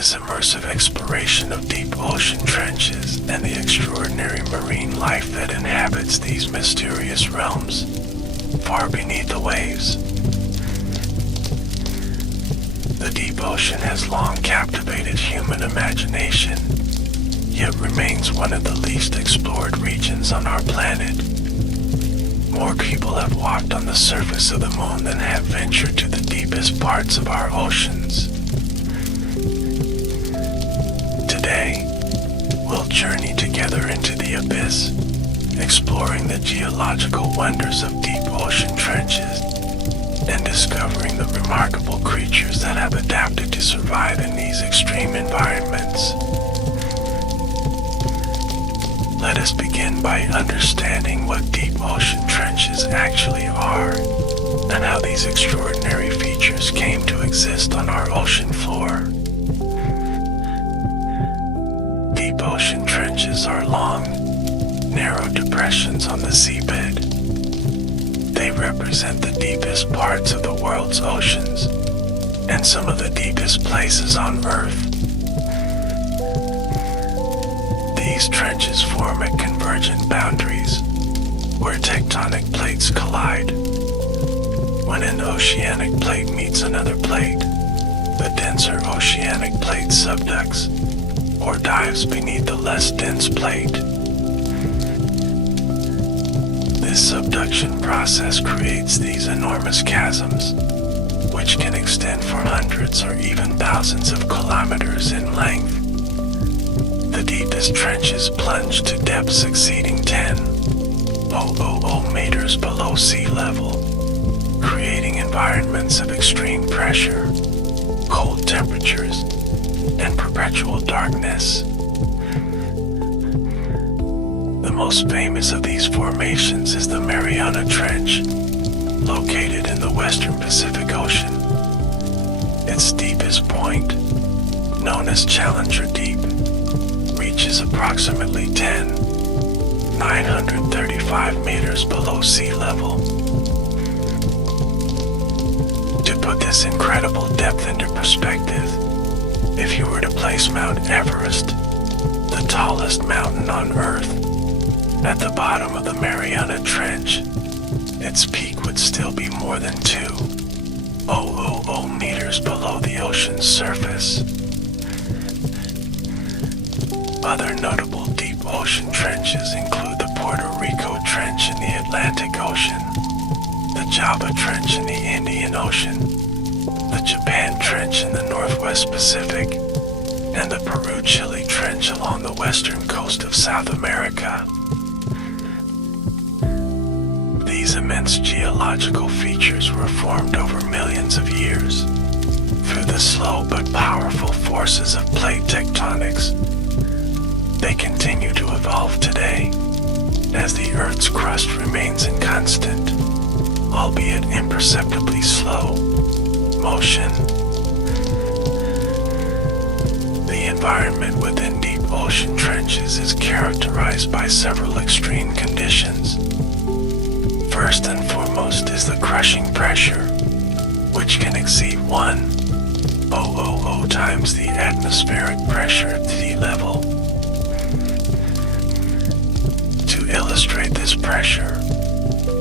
this immersive exploration of deep ocean trenches and the extraordinary marine life that inhabits these mysterious realms far beneath the waves. The deep ocean has long captivated human imagination, yet remains one of the least explored regions on our planet. More people have walked on the surface of the moon than have ventured to the deepest parts of our oceans. Today, we'll journey together into the abyss, exploring the geological wonders of deep ocean trenches and discovering the remarkable creatures that have adapted to survive in these extreme environments. Let us begin by understanding what deep ocean trenches actually are and how these extraordinary features came to exist on our ocean floor. Deep ocean trenches are long, narrow depressions on the seabed. They represent the deepest parts of the world's oceans and some of the deepest places on Earth. These trenches form at convergent boundaries where tectonic plates collide. When an oceanic plate meets another plate, the denser oceanic plate subducts or dives beneath the less dense plate. This subduction process creates these enormous chasms, which can extend for hundreds or even thousands of kilometers in length. The deepest trenches plunge to depths exceeding 10,000 meters below sea level, creating environments of extreme pressure, cold temperatures, and perpetual darkness. The most famous of these formations is the Mariana Trench, located in the western Pacific Ocean. Its deepest point, known as Challenger Deep, reaches approximately 10,935 meters below sea level. To put this incredible depth into perspective, if you were to place Mount Everest, the tallest mountain on Earth, at the bottom of the Mariana Trench, its peak would still be more than 2,000 meters below the ocean's surface. Other notable deep ocean trenches include the Puerto Rico Trench in the Atlantic Ocean, the Java Trench in the Indian Ocean, the Japan Trench in the Northwest Pacific, and the Peru-Chile Trench along the western coast of South America. These immense geological features were formed over millions of years through the slow but powerful forces of plate tectonics. They continue to evolve today as the Earth's crust remains in constant, albeit imperceptibly slow, motion. The environment within deep ocean trenches is characterized by several extreme conditions. First and foremost is the crushing pressure, which can exceed 1,000 times the atmospheric pressure at sea level. To illustrate this pressure,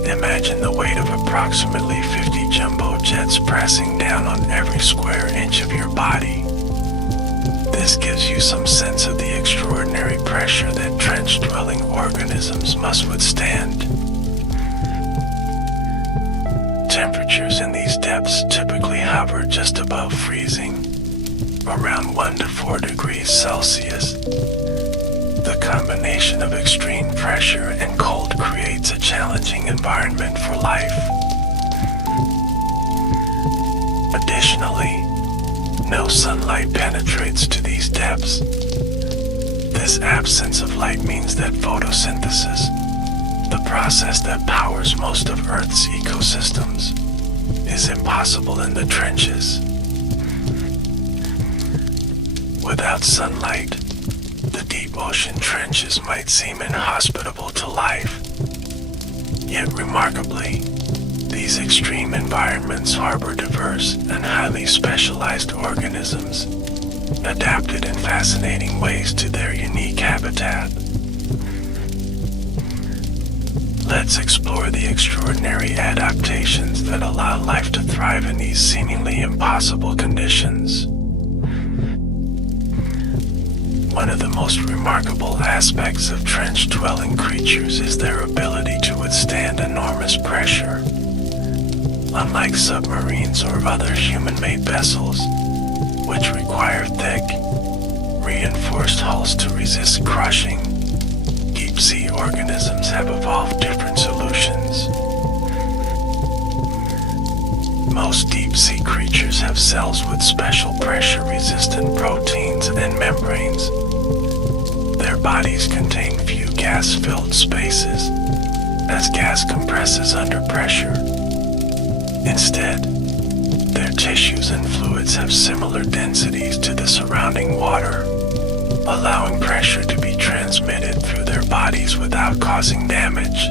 imagine the weight of approximately 50 jumbo jets pressing down on every square inch of your body. This gives you some sense of the extraordinary pressure that trench-dwelling organisms must withstand. Temperatures in these depths typically hover just above freezing, around 1 to 4 degrees Celsius. The combination of extreme pressure and cold creates a challenging environment for life. Additionally, no sunlight penetrates to these depths. This absence of light means that photosynthesis, the process that powers most of Earth's ecosystems, is impossible in the trenches. Without sunlight, the deep ocean trenches might seem inhospitable to life. Yet remarkably, these extreme environments harbor diverse and highly specialized organisms, adapted in fascinating ways to their unique habitat. Let's explore the extraordinary adaptations that allow life to thrive in these seemingly impossible conditions. One of the most remarkable aspects of trench-dwelling creatures is their ability to withstand enormous pressure. Unlike submarines or other human-made vessels, which require thick, reinforced hulls to resist crushing, deep-sea organisms have evolved different solutions. Most deep-sea creatures have cells with special pressure-resistant proteins and membranes. Their bodies contain few gas-filled spaces, as gas compresses under pressure. Instead, their tissues and fluids have similar densities to the surrounding water, allowing pressure to be transmitted through their bodies without causing damage.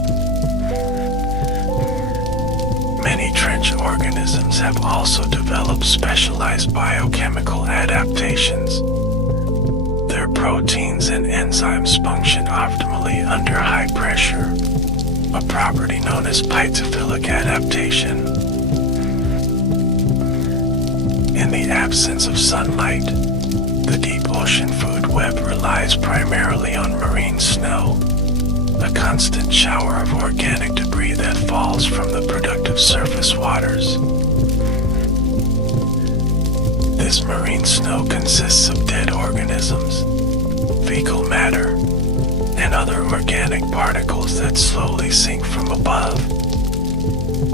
Many trench organisms have also developed specialized biochemical adaptations. Their proteins and enzymes function optimally under high pressure, a property known as piezophilic adaptation. In the absence of sunlight, the deep ocean food web relies primarily on marine snow, a constant shower of organic debris that falls from the productive surface waters. This marine snow consists of dead organisms, fecal matter, and other organic particles that slowly sink from above.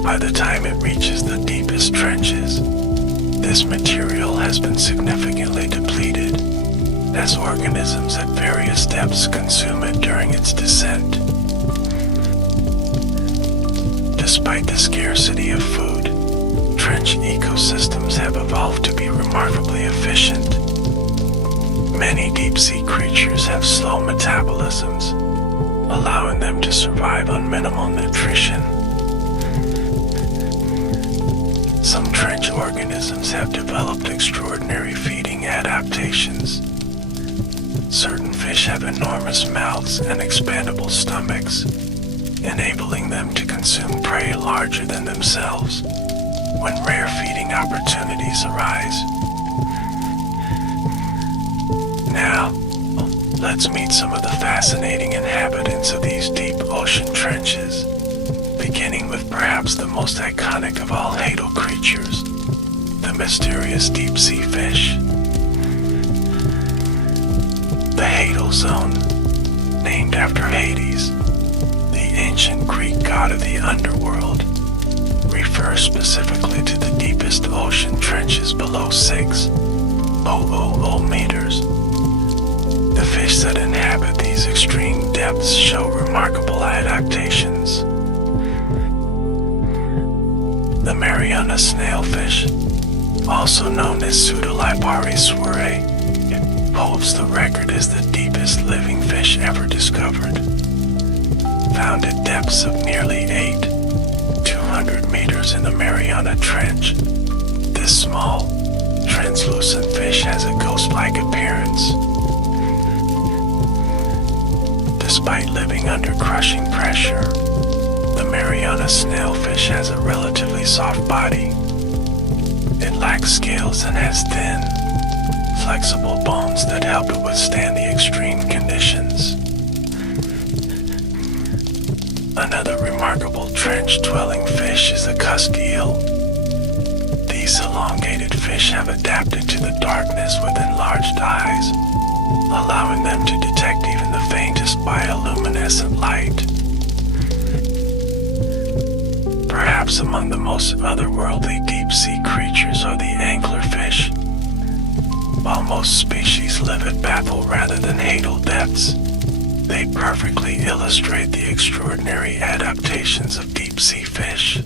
By the time it reaches the deepest trenches, this material has been significantly depleted, as organisms at various depths consume it during its descent. Despite the scarcity of food, trench ecosystems have evolved to be remarkably efficient. Many deep-sea creatures have slow metabolisms, allowing them to survive on minimal nutrition. Some trench organisms have developed extraordinary feeding adaptations. Certain fish have enormous mouths and expandable stomachs, enabling them to consume prey larger than themselves when rare feeding opportunities arise. Now, let's meet some of the fascinating inhabitants of these deep ocean trenches, beginning with perhaps the most iconic of all hadal creatures, the mysterious deep-sea fish. The hadal zone, named after Hades, the ancient Greek god of the underworld, refers specifically to the deepest ocean trenches below 6,000 meters. The fish that inhabit these extreme depths show remarkable adaptations. The Mariana snailfish, also known as Pseudolipari suare, holds the record as the deepest living fish ever discovered. Found at depths of nearly 200 meters in the Mariana Trench, this small, translucent fish has a ghost-like appearance. Despite living under crushing pressure, the Mariana snailfish has a relatively soft body. It lacks scales and has thin, flexible bones that help it withstand the extreme conditions. Another remarkable trench-dwelling fish is the cusk eel. These elongated fish have adapted to the darkness with enlarged eyes, allowing them to detect even the faintest bioluminescent light. Perhaps among the most otherworldly deep-sea creatures are the anglerfish. While most species live at baffle rather than hadal depths, they perfectly illustrate the extraordinary adaptations of deep-sea fish.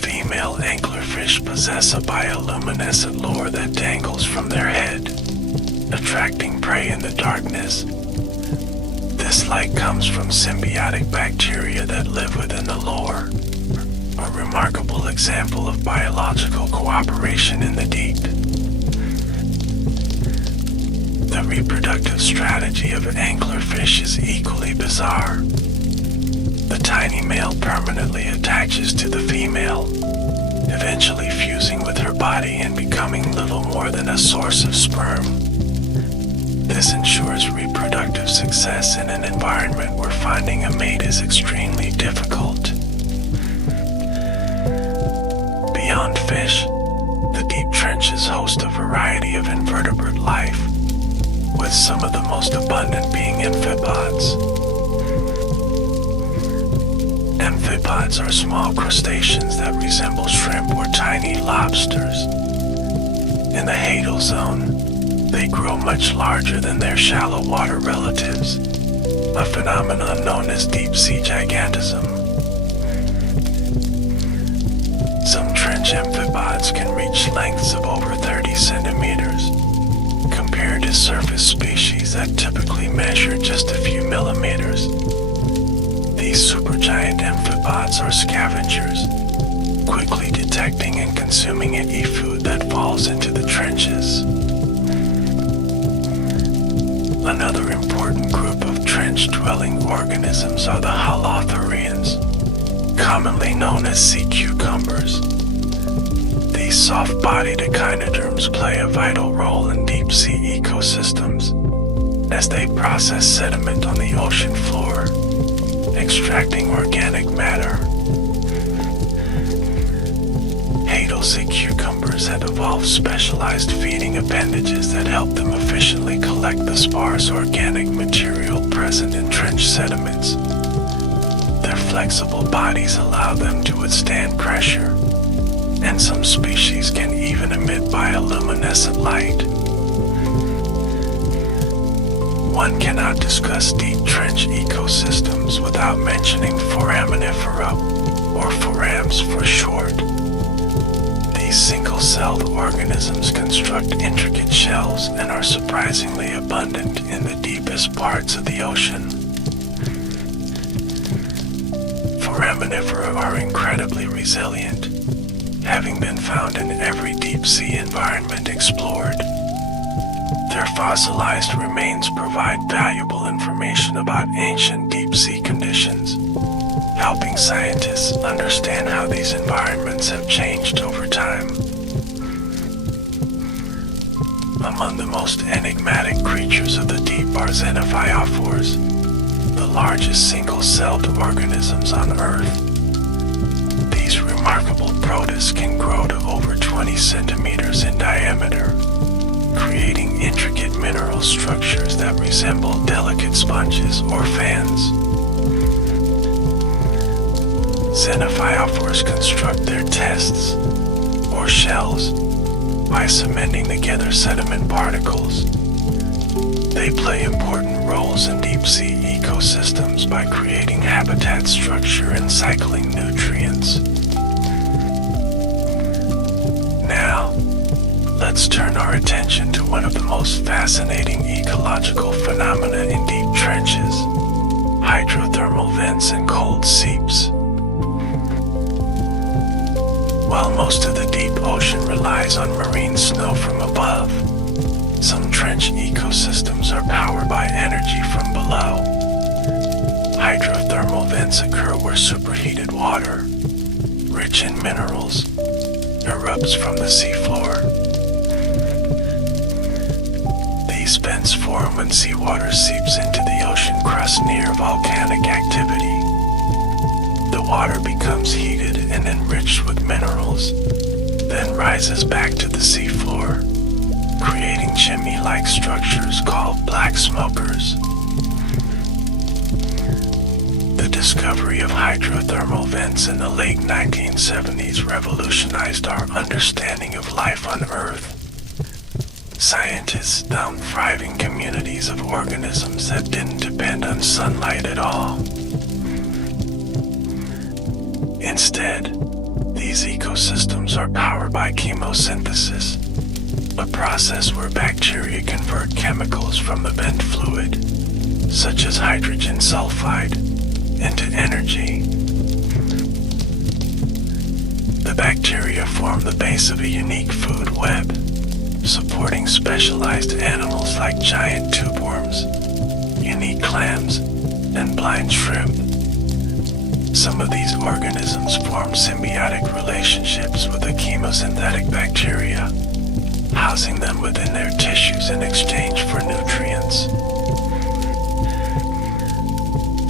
Female anglerfish possess a bioluminescent lure that dangles from their head, attracting prey in the darkness. This light comes from symbiotic bacteria that live within the lure, a remarkable example of biological cooperation in the deep. strategy of anglerfish is equally bizarre. The tiny male permanently attaches to the female, eventually fusing with her body and becoming little more than a source of sperm. This ensures reproductive success in an environment where finding a mate is extremely difficult. Beyond fish, the deep trenches host a variety of invertebrate life, with some of the most abundant being amphipods. Amphipods are small crustaceans that resemble shrimp or tiny lobsters. In the hadal zone, they grow much larger than their shallow water relatives, a phenomenon known as deep-sea gigantism. Some trench amphipods can reach lengths of over 30 centimeters, compared to surface species that typically measure just a few millimeters. These supergiant amphipods are scavengers, quickly detecting and consuming any food that falls into the trenches. Another important group of trench-dwelling organisms are the holothurians, commonly known as sea cucumbers. These soft-bodied echinoderms play a vital role in deep-sea ecosystems as they process sediment on the ocean floor, extracting organic matter. Hadal sea cucumbers have evolved specialized feeding appendages that help them efficiently collect the sparse organic material present in trench sediments. Their flexible bodies allow them to withstand pressure, and some species can even emit bioluminescent light. One cannot discuss deep trench ecosystems without mentioning foraminifera, or forams for short. These single-celled organisms construct intricate shells and are surprisingly abundant in the deepest parts of the ocean. Foraminifera are incredibly resilient, having been found in every deep-sea environment explored. Their fossilized remains provide valuable information about ancient deep-sea conditions, helping scientists understand how these environments have changed over time. Among the most enigmatic creatures of the deep are xenophyophores, the largest single-celled organisms on Earth. These remarkable protists can grow to over 20 centimeters in diameter, creating intricate mineral structures that resemble delicate sponges or fans. Xenophyophores construct their tests, or shells, by cementing together sediment particles. They play important roles in deep-sea ecosystems by creating habitat structure and cycling nutrients. Now, let's turn our attention to one of the most fascinating ecological phenomena in deep trenches: hydrothermal vents and cold seeps. While most of the deep ocean relies on marine snow from above, some trench ecosystems are powered by energy from below. Hydrothermal vents occur where superheated water, rich in minerals, erupts from the seafloor. These vents form when seawater seeps into the ocean crust near volcanic activity. The water becomes heated and enriched with minerals, then rises back to the seafloor, creating chimney-like structures called black smokers. The discovery of hydrothermal vents in the late 1970s revolutionized our understanding of life on Earth. Scientists found thriving communities of organisms that didn't depend on sunlight at all. Instead, these ecosystems are powered by chemosynthesis, a process where bacteria convert chemicals from the vent fluid, such as hydrogen sulfide, into energy. The bacteria form the base of a unique food web, supporting specialized animals like giant tube worms, unique clams and blind shrimp. Some of these organisms form symbiotic relationships with the chemosynthetic bacteria, housing them within their tissues in exchange for nutrients.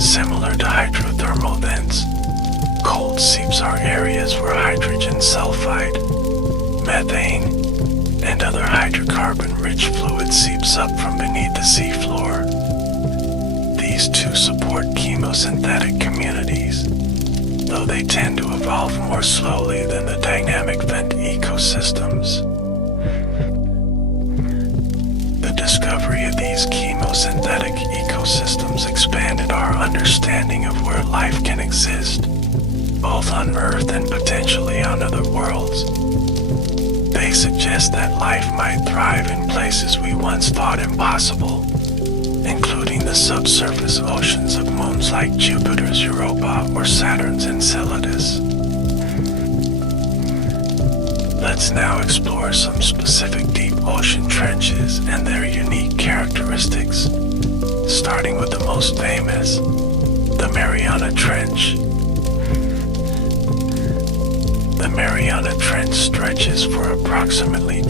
Similar to hydrothermal vents, cold seeps are areas where hydrogen sulfide, methane, and other hydrocarbon-rich fluid seeps up from beneath the seafloor. These two support chemosynthetic communities, though they tend to evolve more slowly than the dynamic vent ecosystems. The discovery of these chemosynthetic ecosystems expanded our understanding of where life can exist, both on Earth and potentially on other worlds. They suggest that life might thrive in places we once thought impossible, including the subsurface oceans of moons like Jupiter's Europa or Saturn's Enceladus. Let's now explore some specific deep ocean trenches and their unique characteristics, starting with the most famous, the Mariana Trench. The Mariana Trench stretches for approximately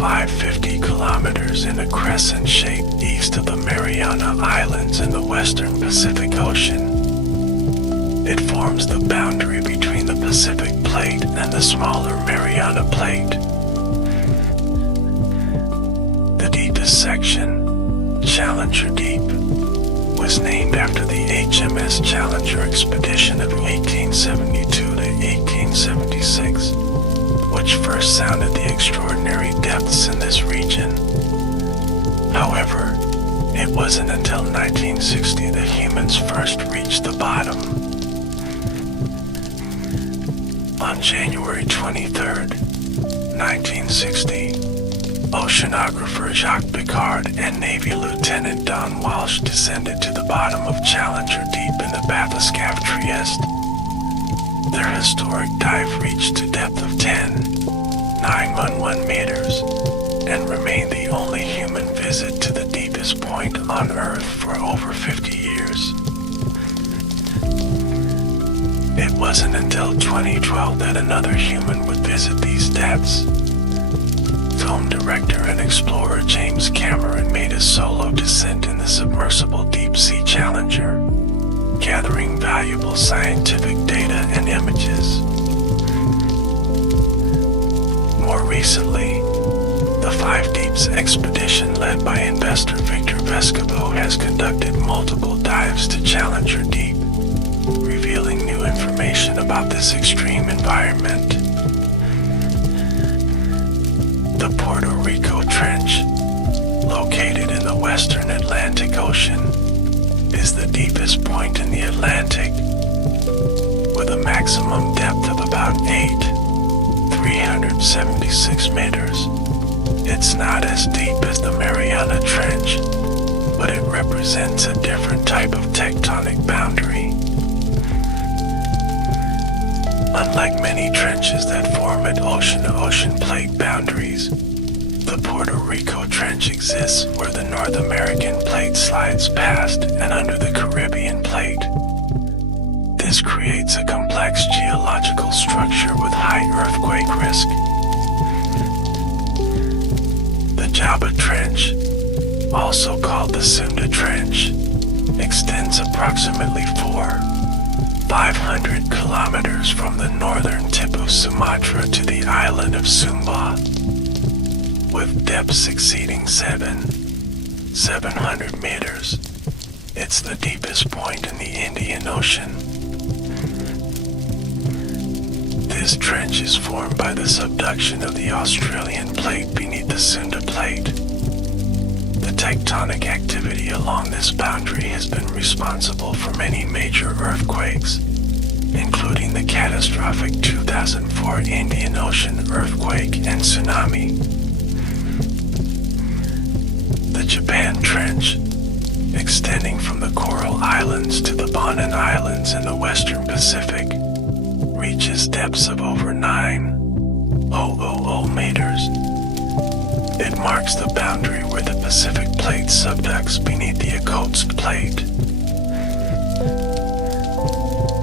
550 kilometers in a crescent shape east of the Mariana Islands in the western Pacific Ocean. It forms the boundary between the Pacific Plate and the smaller Mariana Plate. The deepest section, Challenger Deep, was named after the HMS Challenger expedition of 1872 to 1876, which first sounded the extraordinary depths in this region. However, it wasn't until 1960 that humans first reached the bottom. On January 23, 1960, oceanographer Jacques Piccard and Navy Lieutenant Don Walsh descended to the bottom of Challenger Deep in the bathyscaphe Trieste. Their historic dive reached a depth of 10,911 meters and remained the only human visit to the deepest point on Earth for over 50 years. It wasn't until 2012 that another human would visit these depths. Film director and explorer James Cameron made a solo descent in the submersible deep-sea Challenger, gathering valuable scientific data and images. More recently, the Five Deeps expedition led by investor Victor Vescovo has conducted multiple dives to Challenger Deep, revealing new information about this extreme environment. The Puerto Rico Trench, located in the western Atlantic Ocean, is the deepest point in the Atlantic, with a maximum depth of about 376 meters. It's not as deep as the Mariana Trench, but it represents a different type of tectonic boundary. Unlike many trenches that form at ocean-to-ocean plate boundaries, the Puerto Rico Trench exists where the North American plate slides past and under the Caribbean plate. This creates a complex geological structure with high earthquake risk. The Java Trench, also called the Sunda Trench, extends approximately 500 kilometers from the northern tip of Sumatra to the island of Sumba, with depths exceeding 700 meters. It's the deepest point in the Indian Ocean. This trench is formed by the subduction of the Australian plate beneath the Sunda plate. The tectonic activity along this boundary has been responsible for many major earthquakes, including the catastrophic 2004 Indian Ocean earthquake and tsunami. The Japan Trench, extending from the Coral Islands to the Bonin Islands in the western Pacific, reaches depths of over 9,000 meters. It It marks the boundary where the Pacific Plate subducts beneath the Okhotsk Plate.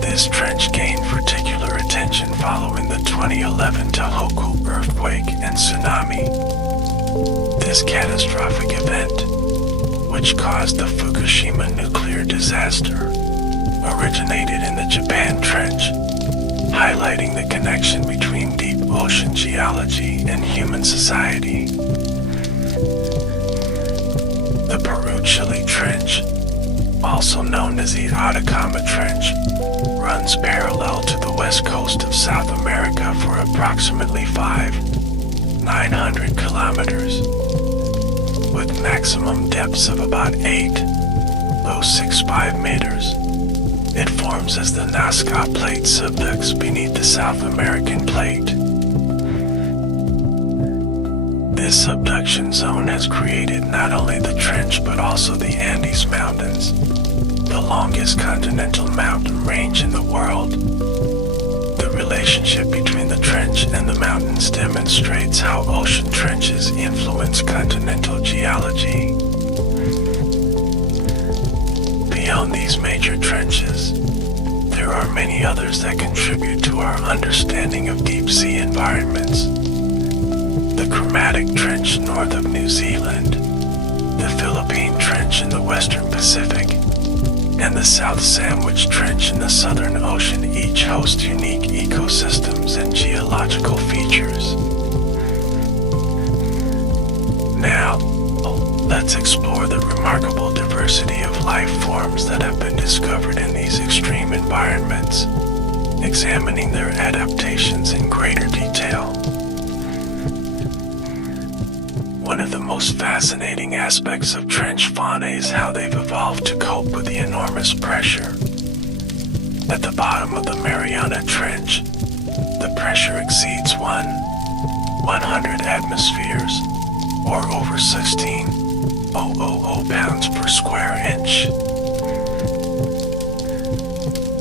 This trench gained particular attention following the 2011 Tohoku earthquake and tsunami. This catastrophic event, which caused the Fukushima nuclear disaster, originated in the Japan Trench, highlighting the connection between deep ocean geology and human society. The Peru-Chile Trench, also known as the Atacama Trench, runs parallel to the west coast of South America for approximately 900 kilometers, with maximum depths of about 8,065 meters. It forms as the Nazca Plate subducts beneath the South American Plate. This subduction zone has created not only the trench but also the Andes Mountains, the longest continental mountain range in the world. The relationship between the trench and the mountains demonstrates how ocean trenches influence continental geology. Beyond these major trenches, there are many others that contribute to our understanding of deep-sea environments. The Chromatic Trench north of New Zealand, the Philippine Trench in the Western Pacific, and the South Sandwich Trench in the Southern Ocean each host unique ecosystems and geological features. Now, let's explore the remarkable diversity of life forms that have been discovered in these extreme environments, examining their adaptations in greater detail. One of the most fascinating aspects of trench fauna is how they've evolved to cope with the enormous pressure. At the bottom of the Mariana Trench, the pressure exceeds 100 atmospheres, or over 16,000 pounds per square inch.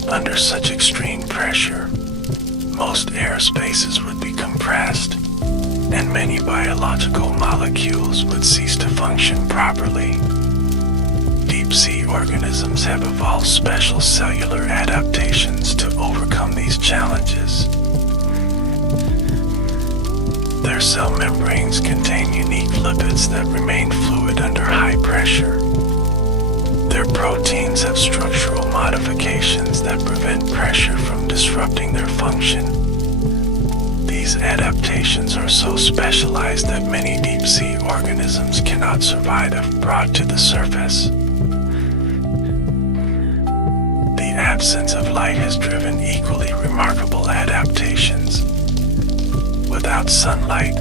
Under such extreme pressure, most air spaces would be compressed, and many biological molecules would cease to function properly. Deep-sea organisms have evolved special cellular adaptations to overcome these challenges. Their cell membranes contain unique lipids that remain fluid under high pressure. Their proteins have structural modifications that prevent pressure from disrupting their function. These adaptations are so specialized that many deep-sea organisms cannot survive if brought to the surface. The absence of light has driven equally remarkable adaptations. Without sunlight,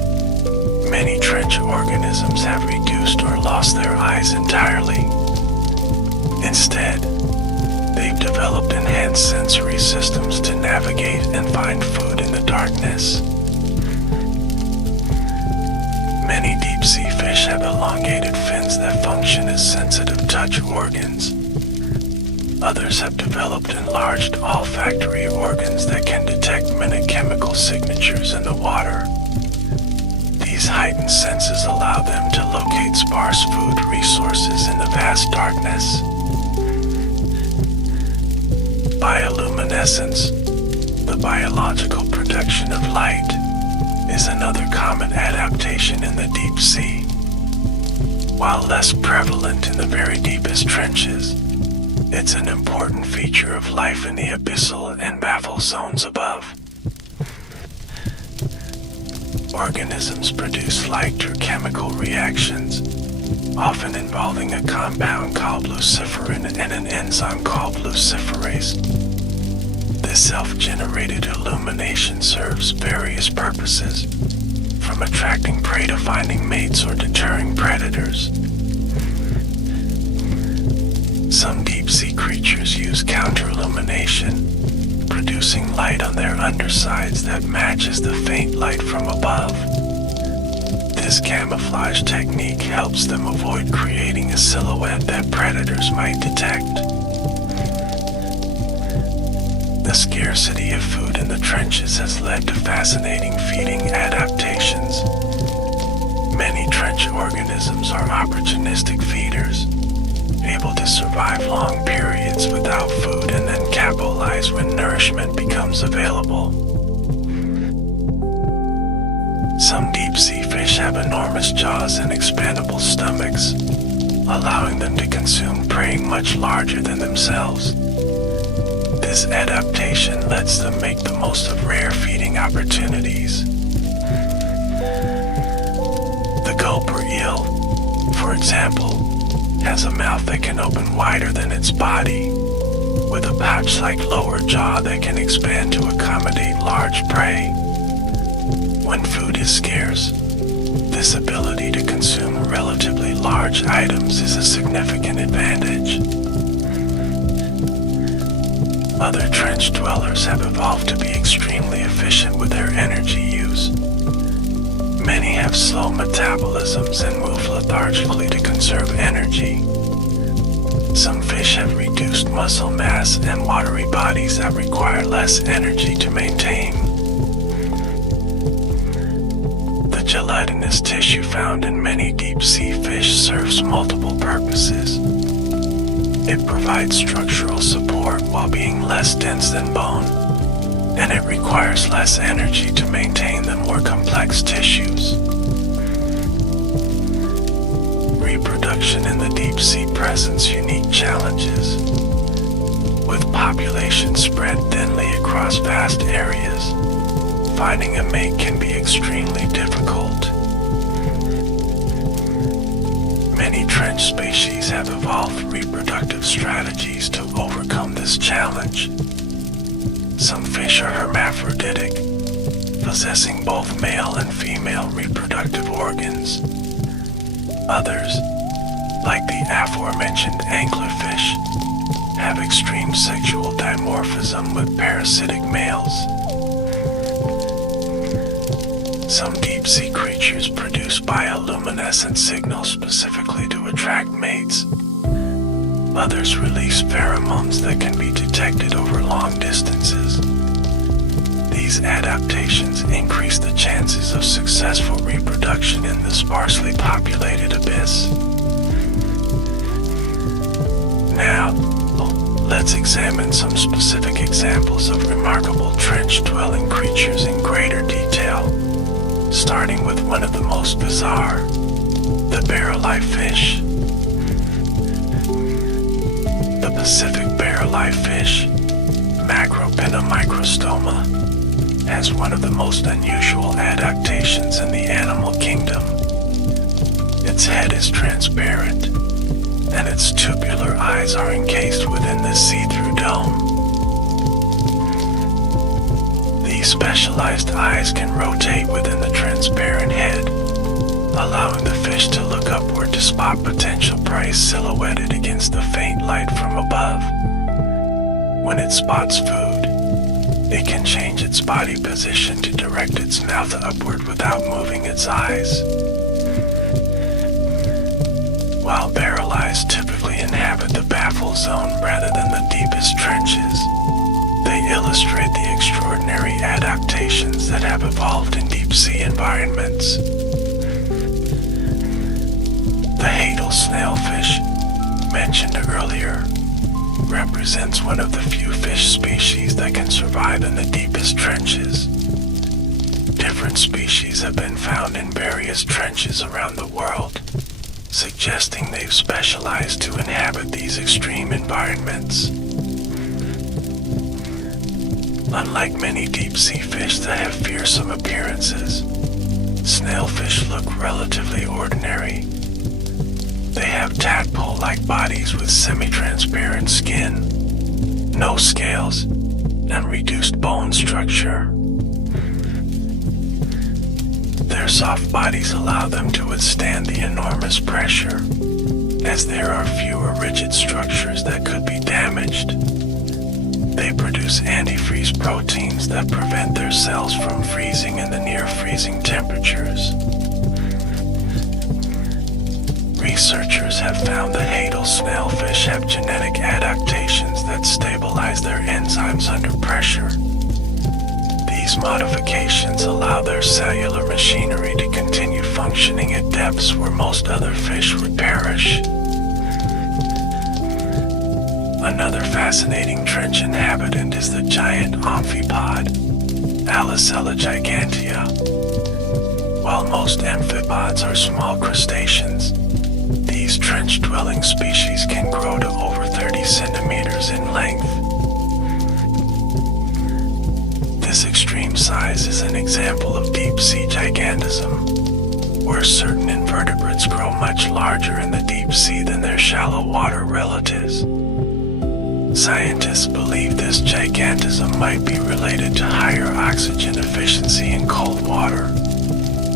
many trench organisms have reduced or lost their eyes entirely. Instead, they've developed enhanced sensory systems to navigate and find food in the darkness. Many deep-sea fish have elongated fins that function as sensitive touch organs. Others have developed enlarged olfactory organs that can detect minute chemical signatures in the water. These heightened senses allow them to locate sparse food resources in the vast darkness. Bioluminescence, the biological production of light, is another common adaptation in the deep sea. While less prevalent in the very deepest trenches, it's an important feature of life in the abyssal and baffle zones above. Organisms produce light through chemical reactions, often involving a compound called luciferin and an enzyme called luciferase. This self-generated illumination serves various purposes, from attracting prey to finding mates or deterring predators. Some deep-sea creatures use counter-illumination, producing light on their undersides that matches the faint light from above. This camouflage technique helps them avoid creating a silhouette that predators might detect. The scarcity of food in the trenches has led to fascinating feeding adaptations. Many trench are opportunistic feeders, able to survive long periods without food and then capitalize when nourishment becomes available. Some deep-sea fish have enormous jaws and expandable stomachs, allowing them to consume prey much larger than themselves. This adaptation lets them make the most of rare feeding opportunities. The gulper eel, for example, has a mouth that can open wider than its body, with a pouch-like lower jaw that can expand to accommodate large prey. When food is scarce, this ability to consume relatively large items is a significant advantage. Other trench dwellers have evolved to be extremely efficient with their energy use. Many have slow metabolisms and move lethargically to conserve energy. Some fish have reduced muscle mass and watery bodies that require less energy to maintain. The gelatinous tissue found in many deep-sea fish serves multiple purposes. It provides structural support while being less dense than bone, and it requires less energy to maintain the more complex tissues. Reproduction in the deep sea presents unique challenges. With populations spread thinly across vast areas, finding a mate can be extremely difficult. Many trench species have evolved reproductive strategies to overcome this challenge. Some fish are hermaphroditic, possessing both male and female reproductive organs. Others, like the aforementioned anglerfish, have extreme sexual dimorphism with parasitic males. Some deep-sea creatures produce bioluminescent signals specifically to attract mates. Others release pheromones that can be detected over long distances. These adaptations increase the chances of successful reproduction in the sparsely populated abyss. Now, let's examine some specific examples of remarkable trench-dwelling creatures in greater detail, starting with one of the most bizarre, the barrel-eye fish. The Pacific barrel-eye fish, Macropinna microstoma, has one of the most unusual adaptations in the animal kingdom. Its head is transparent, and its tubular eyes are encased within this see-through dome. These specialized eyes can rotate within the transparent head, allowing the fish to look upward to spot potential prey silhouetted against the faint light from above. When it spots food, it can change its body position to direct its mouth upward without moving its eyes. While barrel eyes typically inhabit the baffle zone rather than the deepest trenches, they illustrate the extraordinary adaptations that have evolved in deep-sea environments. The Hadal snailfish, mentioned earlier, represents one of the few fish species that can survive in the deepest trenches. Different species have been found in various trenches around the world, suggesting they've specialized to inhabit these extreme environments. Unlike many deep-sea fish that have fearsome appearances, snailfish look relatively ordinary. They have tadpole-like bodies with semi-transparent skin, no scales, and reduced bone structure. Their soft bodies allow them to withstand the enormous pressure, as there are fewer rigid structures that could be damaged. They produce antifreeze proteins that prevent their cells from freezing in the near-freezing temperatures. Researchers have found the Hadal snailfish have genetic adaptations that stabilize their enzymes under pressure. These modifications allow their cellular machinery to continue functioning functioning at depths where most other fish would perish. Another fascinating trench inhabitant is the giant amphipod, Alicella gigantea. While most amphipods are small crustaceans, these trench-dwelling species can grow to over 30 centimeters in length. This extreme size is an example of deep-sea gigantism, where certain invertebrates grow much larger in the deep sea than their shallow water relatives. Scientists believe this gigantism might be related to higher oxygen efficiency in cold water,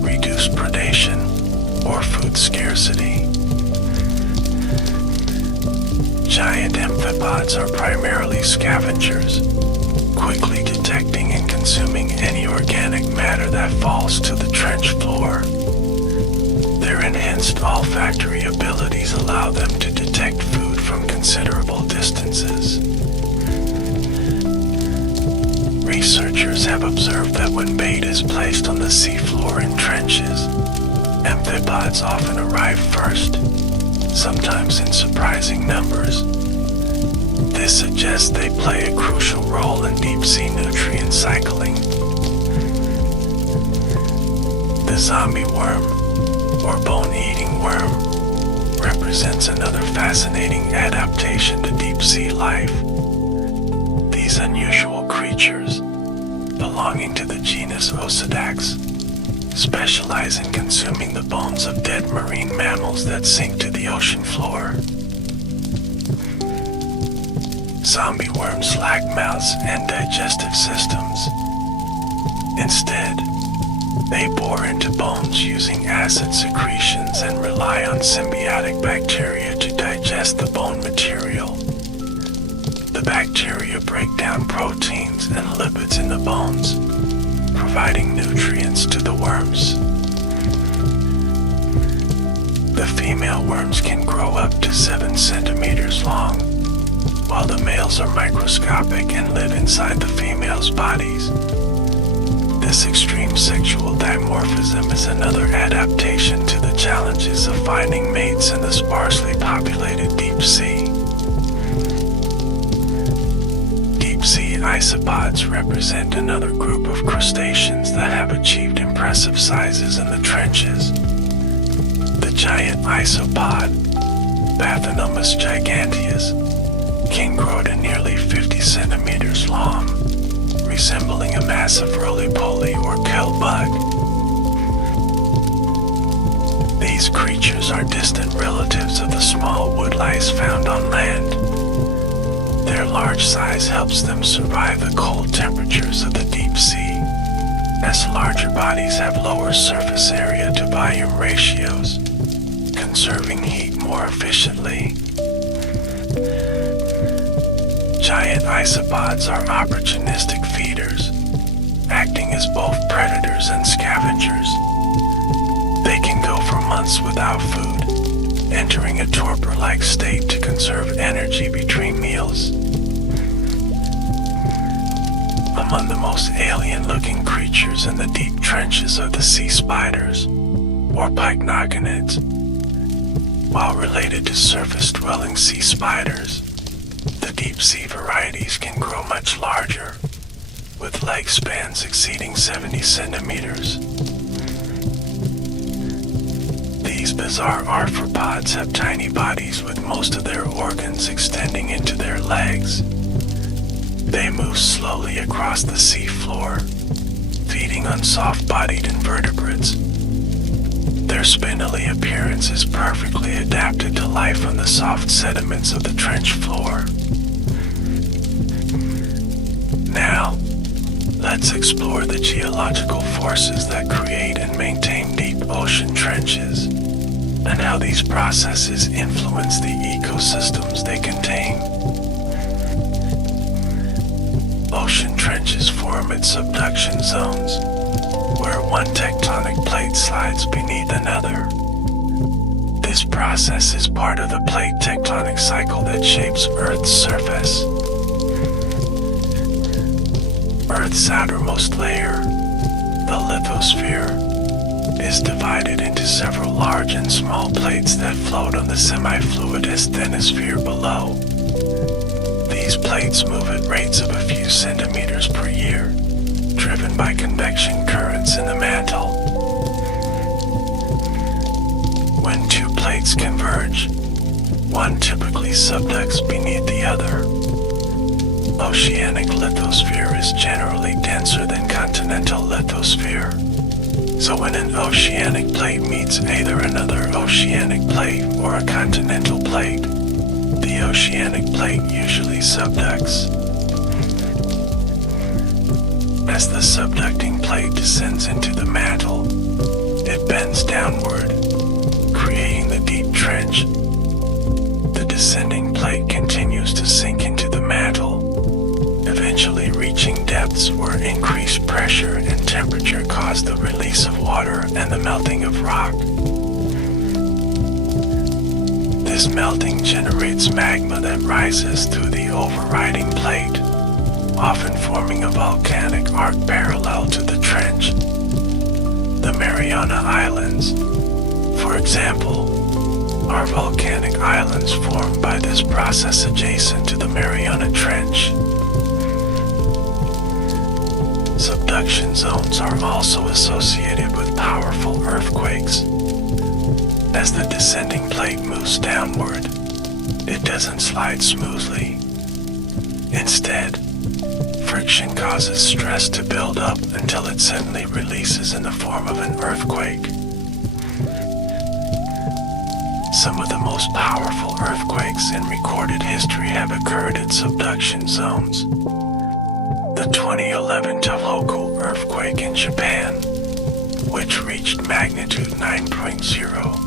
reduced predation, or food scarcity. Giant amphipods are primarily scavengers, quickly detecting and consuming any organic matter that falls to the trench floor. Their enhanced olfactory abilities allow them to detect food from considerable distances. Researchers have observed that when bait is placed on the seafloor in trenches, amphipods often arrive first, sometimes in surprising numbers. This suggests they play a crucial role in deep-sea nutrient cycling. The zombie worm, or bone-eating worm, represents another fascinating adaptation to deep-sea life. These unusual creatures, belonging to the genus Osedax, specialize in consuming the bones of dead marine mammals that sink to the ocean floor. Zombie worms lack mouths and digestive systems. Instead, they bore into bones using acid secretions and rely on symbiotic bacteria to digest the bone material. The bacteria break down proteins and lipids in the bones, providing nutrients to the worms. The female worms can grow up to 7 centimeters long, while the males are microscopic and live inside the females' bodies. This extreme sexual dimorphism is another adaptation to the challenges of finding mates in the sparsely populated deep sea. Deep-sea isopods represent another group of crustaceans that have achieved impressive sizes in the trenches. The giant isopod, Bathynomus giganteus, can grow to nearly 50 centimeters long, resembling a massive roly-poly or kelp bug. These creatures are distant relatives of the small wood lice found on land. Their large size helps them survive the cold temperatures of the deep sea, as larger bodies have lower surface area to volume ratios, conserving heat more efficiently. Giant isopods are opportunistic feeders, acting as both predators and scavengers. They can go for months without food, entering a torpor-like state to conserve energy between meals. Among the most alien-looking creatures in the deep trenches are the sea spiders, or pycnogonids. While related to surface-dwelling sea spiders, the deep-sea varieties can grow much larger, with leg spans exceeding 70 centimeters. These bizarre arthropods have tiny bodies with most of their organs extending into their legs. They move slowly across the seafloor, feeding on soft-bodied invertebrates. Their spindly appearance is perfectly adapted to life on the soft sediments of the trench floor. Now, let's explore the geological forces that create and maintain deep ocean trenches, and how these processes influence the ecosystems they contain. Ocean trenches form at subduction zones, where one tectonic plate slides beneath another. This process is part of the plate tectonic cycle that shapes Earth's surface. Earth's outermost layer, the lithosphere, is divided into several large and small plates that float on the semi-fluid asthenosphere below. These plates move at rates of a few centimeters per year, driven by convection currents in the mantle. When two plates converge, one typically subducts beneath the other. Oceanic lithosphere is generally denser than continental lithosphere. So when an oceanic plate meets either another oceanic plate or a continental plate, the oceanic plate usually subducts. As the subducting plate descends into the mantle, it bends downward, creating the deep trench. The descending plate continues to sink into the mantle, eventually reaching depths where increased pressure and temperature cause the release of water and the melting of rock. This melting generates magma that rises through the overriding plate, often forming a volcanic arc parallel to the trench. The Mariana Islands, for example, are volcanic islands formed by this process adjacent to the Mariana Trench. Subduction zones are also associated with powerful earthquakes. As the descending plate moves downward, it doesn't slide smoothly. Instead, friction causes stress to build up until it suddenly releases in the form of an earthquake. Some of the most powerful earthquakes in recorded history have occurred at subduction zones. The 2011 Tohoku earthquake in Japan, which reached magnitude 9.0,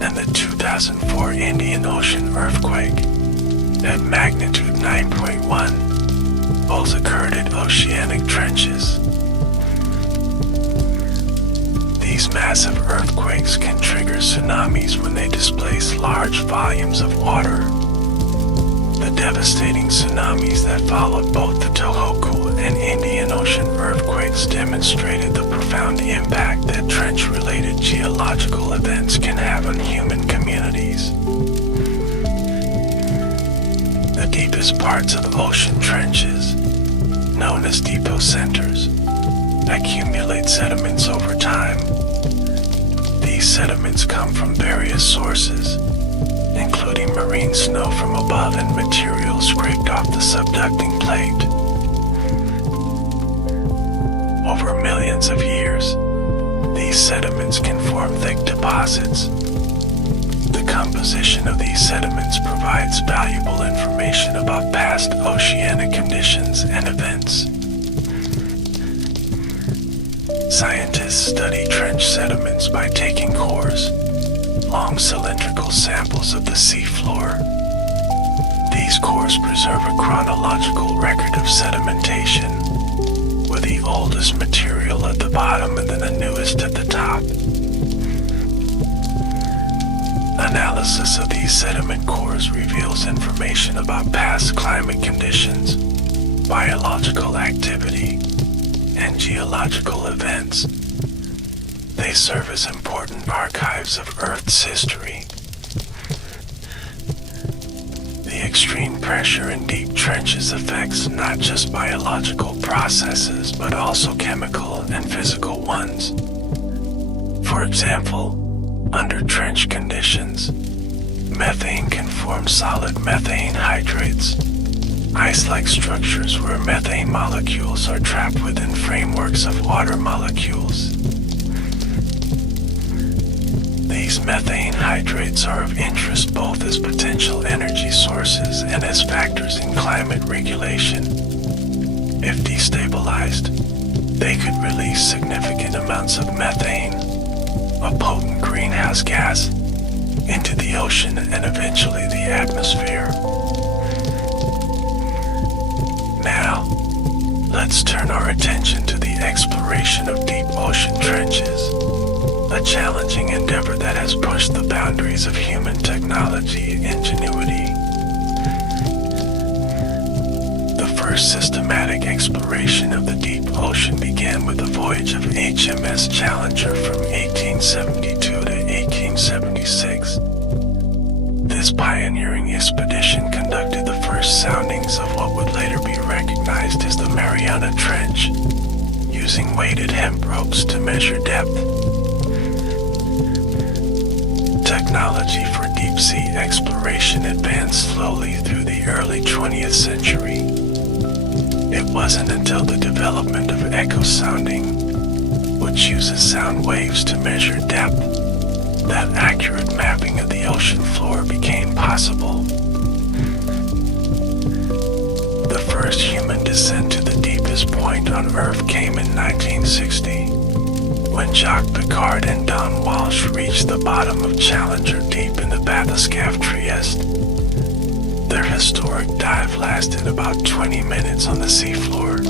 and the 2004 Indian Ocean earthquake at magnitude 9.1, both occurred at oceanic trenches. These massive earthquakes can trigger tsunamis when they displace large volumes of water. The devastating tsunamis that followed both the Tohoku and Indian Ocean earthquakes demonstrated the profound impact that trench-related geological events can have on human communities. The deepest parts of ocean trenches, known as depot centers, accumulate sediments over time. These sediments come from various sources, including marine snow from above and material scraped off the subducting plate. Over millions of years, these sediments can form thick deposits. The composition of these sediments provides valuable information about past oceanic conditions and events. Scientists study trench sediments by taking cores, long cylindrical samples of the seafloor. These cores preserve a chronological record of sedimentation, with the oldest material at the bottom and then the newest at the top. Analysis of these sediment cores reveals information about past climate conditions, biological activity, and geological events. They serve as important archives of Earth's history. The extreme pressure in deep trenches affects not just biological processes, but also chemical and physical ones. For example, under trench conditions, methane can form solid methane hydrates, ice-like structures where methane molecules are trapped within frameworks of water molecules. These methane hydrates are of interest both as potential energy sources and as factors in climate regulation. If destabilized, they could release significant amounts of methane, a potent greenhouse gas, into the ocean and eventually the atmosphere. Now, let's turn our attention to the exploration of deep ocean trenches, a challenging endeavor that has pushed the boundaries of human technology and ingenuity. The first systematic exploration of the deep ocean began with the voyage of HMS Challenger from 1872 to 1876. This pioneering expedition conducted the first soundings of what would later be recognized as the Mariana Trench, using weighted hemp ropes to measure depth. Technology for deep-sea exploration advanced slowly through the early 20th century. It wasn't until the development of echo sounding, which uses sound waves to measure depth, that accurate mapping of the ocean floor became possible. The first human descent to the deepest point on Earth came in 1960, when Jacques Piccard and Don Walsh reached the bottom of Challenger Deep in the Bathyscaphe Trieste. Their historic dive lasted about 20 minutes on the seafloor,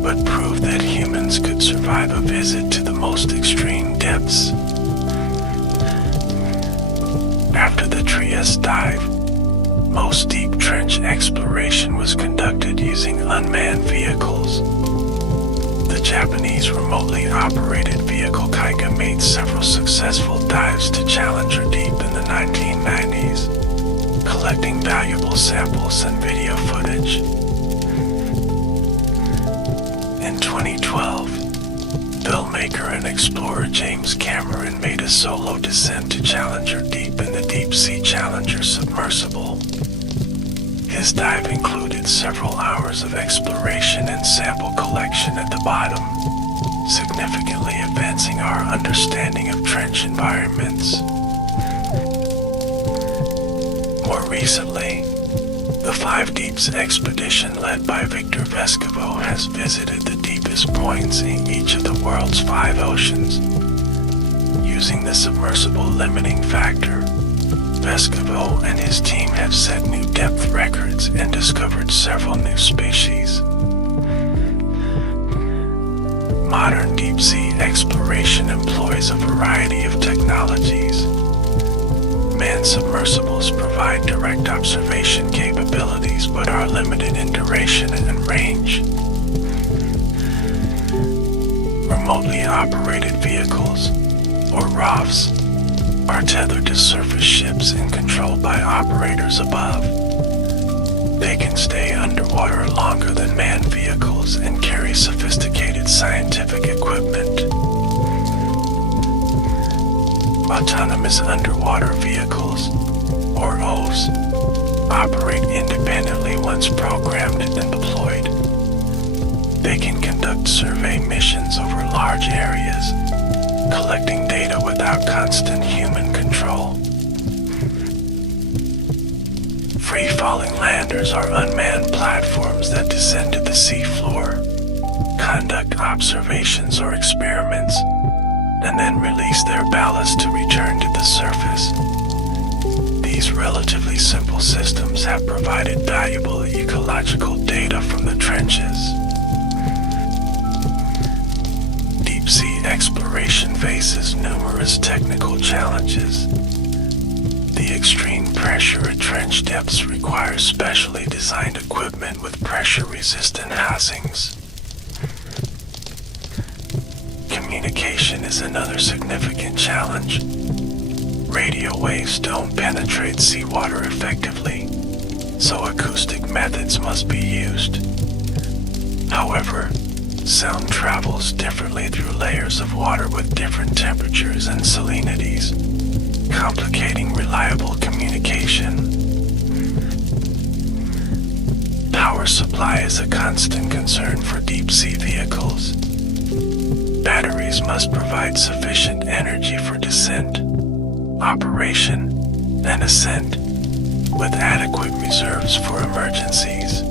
but proved that humans could survive a visit to the most extreme depths. After the Trieste dive, most deep trench exploration was conducted using unmanned vehicles. The Japanese remotely operated vehicle Kaika made several successful dives to Challenger Deep in the 1990s, collecting valuable samples and video footage. In 2012, filmmaker and explorer James Cameron made a solo descent to Challenger Deep in the Deep-Sea Challenger submersible. His dive included several hours of exploration and sample collection at the bottom, significantly advancing our understanding of trench environments. More recently, the Five Deeps expedition led by Victor Vescovo has visited the deepest points in each of the world's 5 oceans. Using the submersible limiting factor, Vescovo and his team have set new depth records and discovered several new species. Modern deep-sea exploration employs a variety of technologies. Manned submersibles provide direct observation capabilities but are limited in duration and range. Remotely operated vehicles, or ROVs, are tethered to surface ships and controlled by operators above. They can stay underwater longer than manned vehicles and carry sophisticated scientific equipment. Autonomous underwater vehicles, or OVs, operate independently once programmed and deployed. They can conduct survey missions over large areas, collecting data without constant human control. Free-falling landers are unmanned platforms that descend to the seafloor, conduct observations or experiments, and then release their ballast to return to the surface. These relatively simple systems have provided valuable ecological data from the trenches. Deep-sea exploration faces numerous technical challenges. The extreme pressure at trench depths requires specially designed equipment with pressure-resistant housings. Communication is another significant challenge. Radio waves don't penetrate seawater effectively, so acoustic methods must be used. However, sound travels differently through layers of water with different temperatures and salinities, complicating reliable communication. Power supply is a constant concern for deep-sea vehicles. Batteries must provide sufficient energy for descent, operation, and ascent, with adequate reserves for emergencies.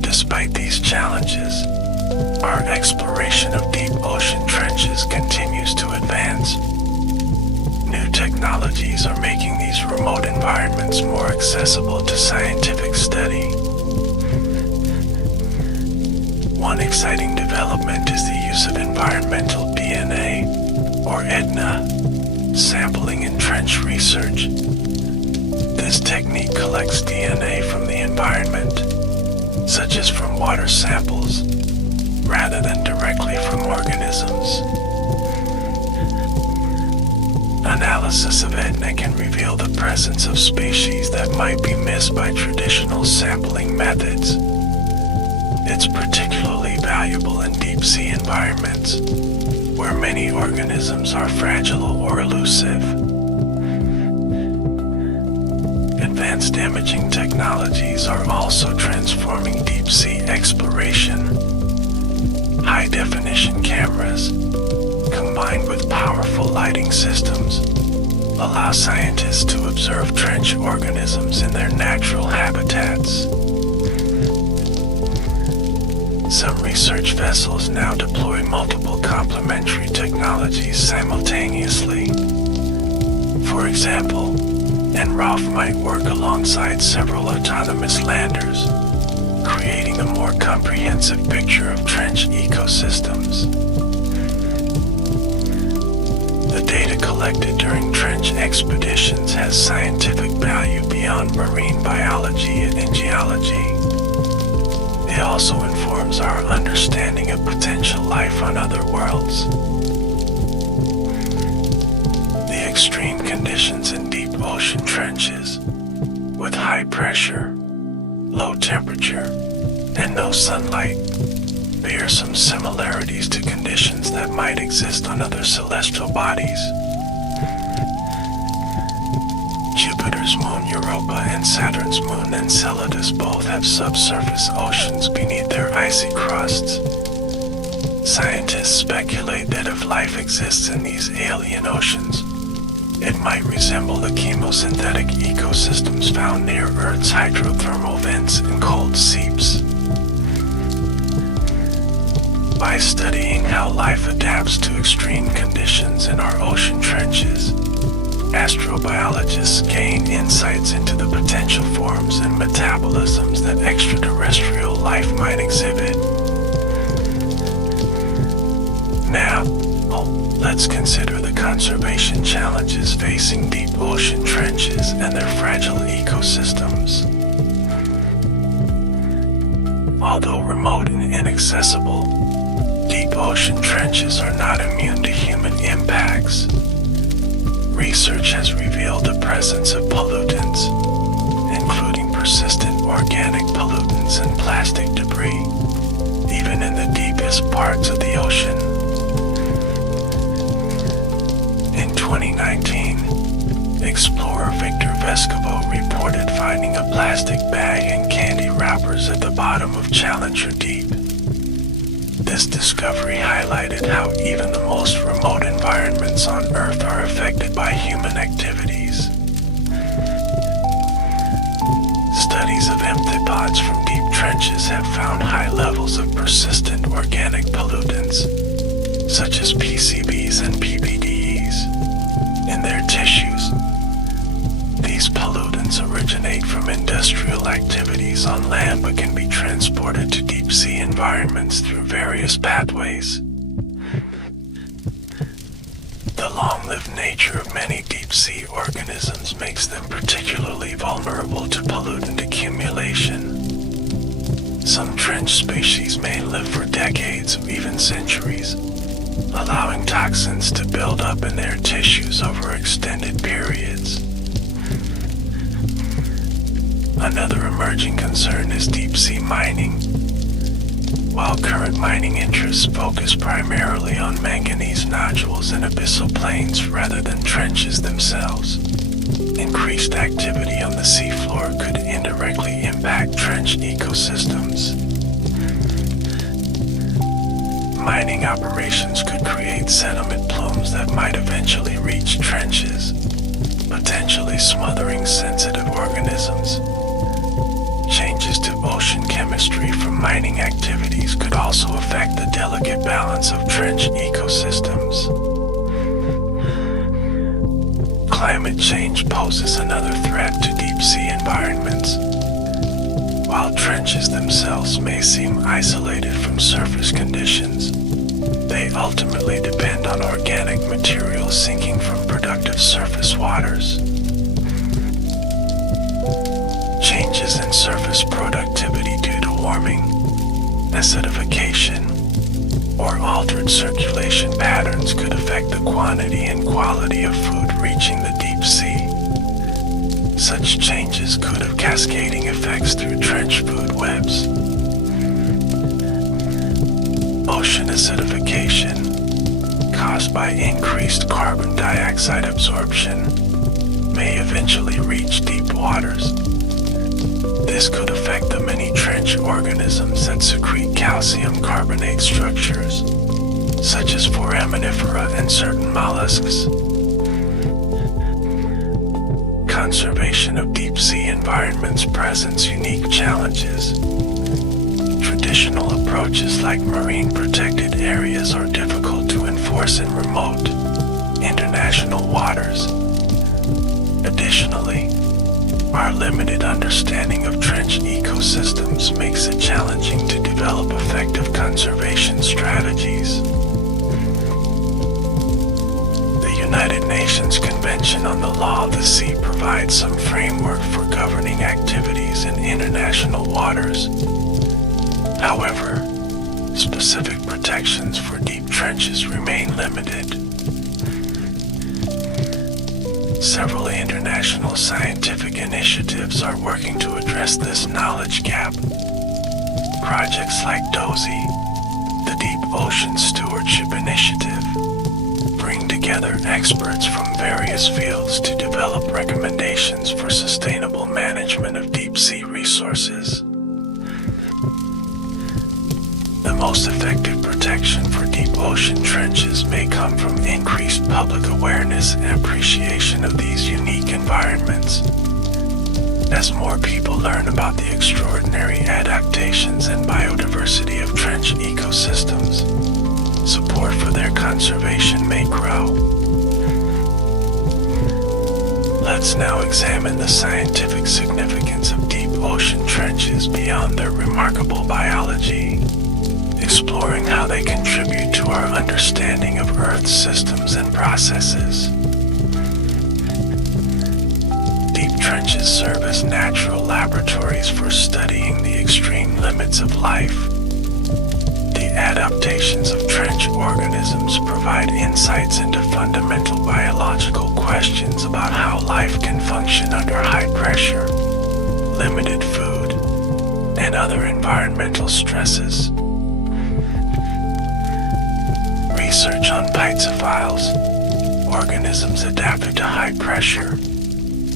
Despite these challenges, our exploration of deep ocean trenches continues to advance. New technologies are making these remote environments more accessible to scientific study. One exciting development is the use of environmental DNA, or EDNA, sampling in trench research. This technique collects DNA from the environment, such as from water samples, rather than directly from organisms. Analysis of ETNA can reveal the presence of species that might be missed by traditional sampling methods. It's particularly valuable in deep-sea environments, where many organisms are fragile or elusive. Advanced imaging technologies are also transforming deep-sea exploration. High-definition cameras, combined with powerful lighting systems, allow scientists to observe trench organisms in their natural habitats. Some research vessels now deploy multiple complementary technologies simultaneously. For example, NROF might work alongside several autonomous landers, creating a more comprehensive picture of trench ecosystems. The data collected during trench expeditions has scientific value beyond marine biology and geology. It also informs our understanding of potential life on other worlds. The extreme conditions in deep ocean trenches, with high pressure, low temperature, and no sunlight, bear some similarities to conditions that might exist on other celestial bodies. Jupiter's moon Europa and Saturn's moon Enceladus both have subsurface oceans beneath their icy crusts. Scientists speculate that if life exists in these alien oceans, it might resemble the chemosynthetic ecosystems found near Earth's hydrothermal vents and cold seeps. By studying how life adapts to extreme conditions in our ocean trenches, astrobiologists gain insights into the potential forms and metabolisms that extraterrestrial life might exhibit. Now, let's consider the conservation challenges facing deep ocean trenches and their fragile ecosystems. Although remote and inaccessible, deep ocean trenches are not immune to human impacts. Research has revealed the presence of pollutants, including persistent organic pollutants and plastic debris, even in the deepest parts of the ocean. In 2019, explorer Victor Vescovo reported finding a plastic bag and candy wrappers at the bottom of Challenger Deep. This discovery highlighted how even the most remote environments on Earth are affected by human activities. Studies of amphipods from deep trenches have found high levels of persistent organic pollutants, such as PCBs and PBDEs, in their tissues. These pollutants originate from industrial activities on land but can be transported to deep-sea environments through various pathways. The long-lived nature of many deep-sea organisms makes them particularly vulnerable to pollutant accumulation. Some trench species may live for decades or even centuries, allowing toxins to build up in their tissues over extended periods. Another emerging concern is deep-sea mining. While current mining interests focus primarily on manganese nodules in abyssal plains rather than trenches themselves, increased activity on the seafloor could indirectly impact trench ecosystems. Mining operations could create sediment plumes that might eventually reach trenches, potentially smothering sensitive organisms. Changes to ocean chemistry from mining activities could also affect the delicate balance of trench ecosystems. Climate change poses another threat to deep-sea environments. While trenches themselves may seem isolated from surface conditions, they ultimately depend on organic material sinking from productive surface waters. Changes in surface productivity due to warming, acidification, or altered circulation patterns could affect the quantity and quality of food reaching the deep sea. Such changes could have cascading effects through trench food webs. Ocean acidification, caused by increased carbon dioxide absorption, may eventually reach deep waters. This could affect the many trench organisms that secrete calcium carbonate structures, such as foraminifera and certain mollusks. Conservation of deep sea environments presents unique challenges. Traditional approaches like marine protected areas are difficult to enforce in remote, international waters. Additionally, our limited understanding of trench ecosystems makes it challenging to develop effective conservation strategies. The United Nations Convention on the Law of the Sea provides some framework for governing activities in international waters. However, specific protections for deep trenches remain limited. Several international scientific initiatives are working to address this knowledge gap. Projects like DOSI, the Deep Ocean Stewardship Initiative, bring together experts from various fields to develop recommendations for sustainable management of deep sea resources. The most effective protection for deep ocean trenches may come from increased public awareness and appreciation of these unique environments. As more people learn about the extraordinary adaptations and biodiversity of trench ecosystems, support for their conservation may grow. Let's now examine the scientific significance of deep ocean trenches beyond their remarkable biology, exploring how they contribute to our understanding of Earth's systems and processes. Deep trenches serve as natural laboratories for studying the extreme limits of life. The adaptations of trench organisms provide insights into fundamental biological questions about how life can function under high pressure, limited food, and other environmental stresses. Research on pizophiles, organisms adapted to high pressure,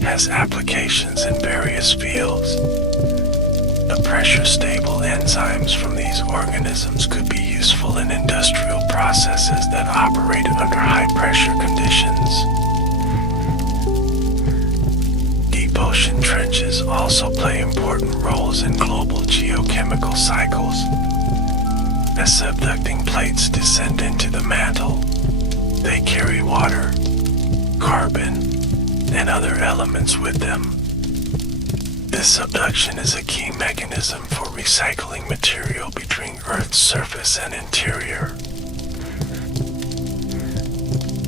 has applications in various fields. The pressure-stable enzymes from these organisms could be useful in industrial processes that operate under high-pressure conditions. Deep ocean trenches also play important roles in global geochemical cycles. As subducting plates descend into the mantle, they carry water, carbon, and other elements with them. This subduction is a key mechanism for recycling material between Earth's surface and interior.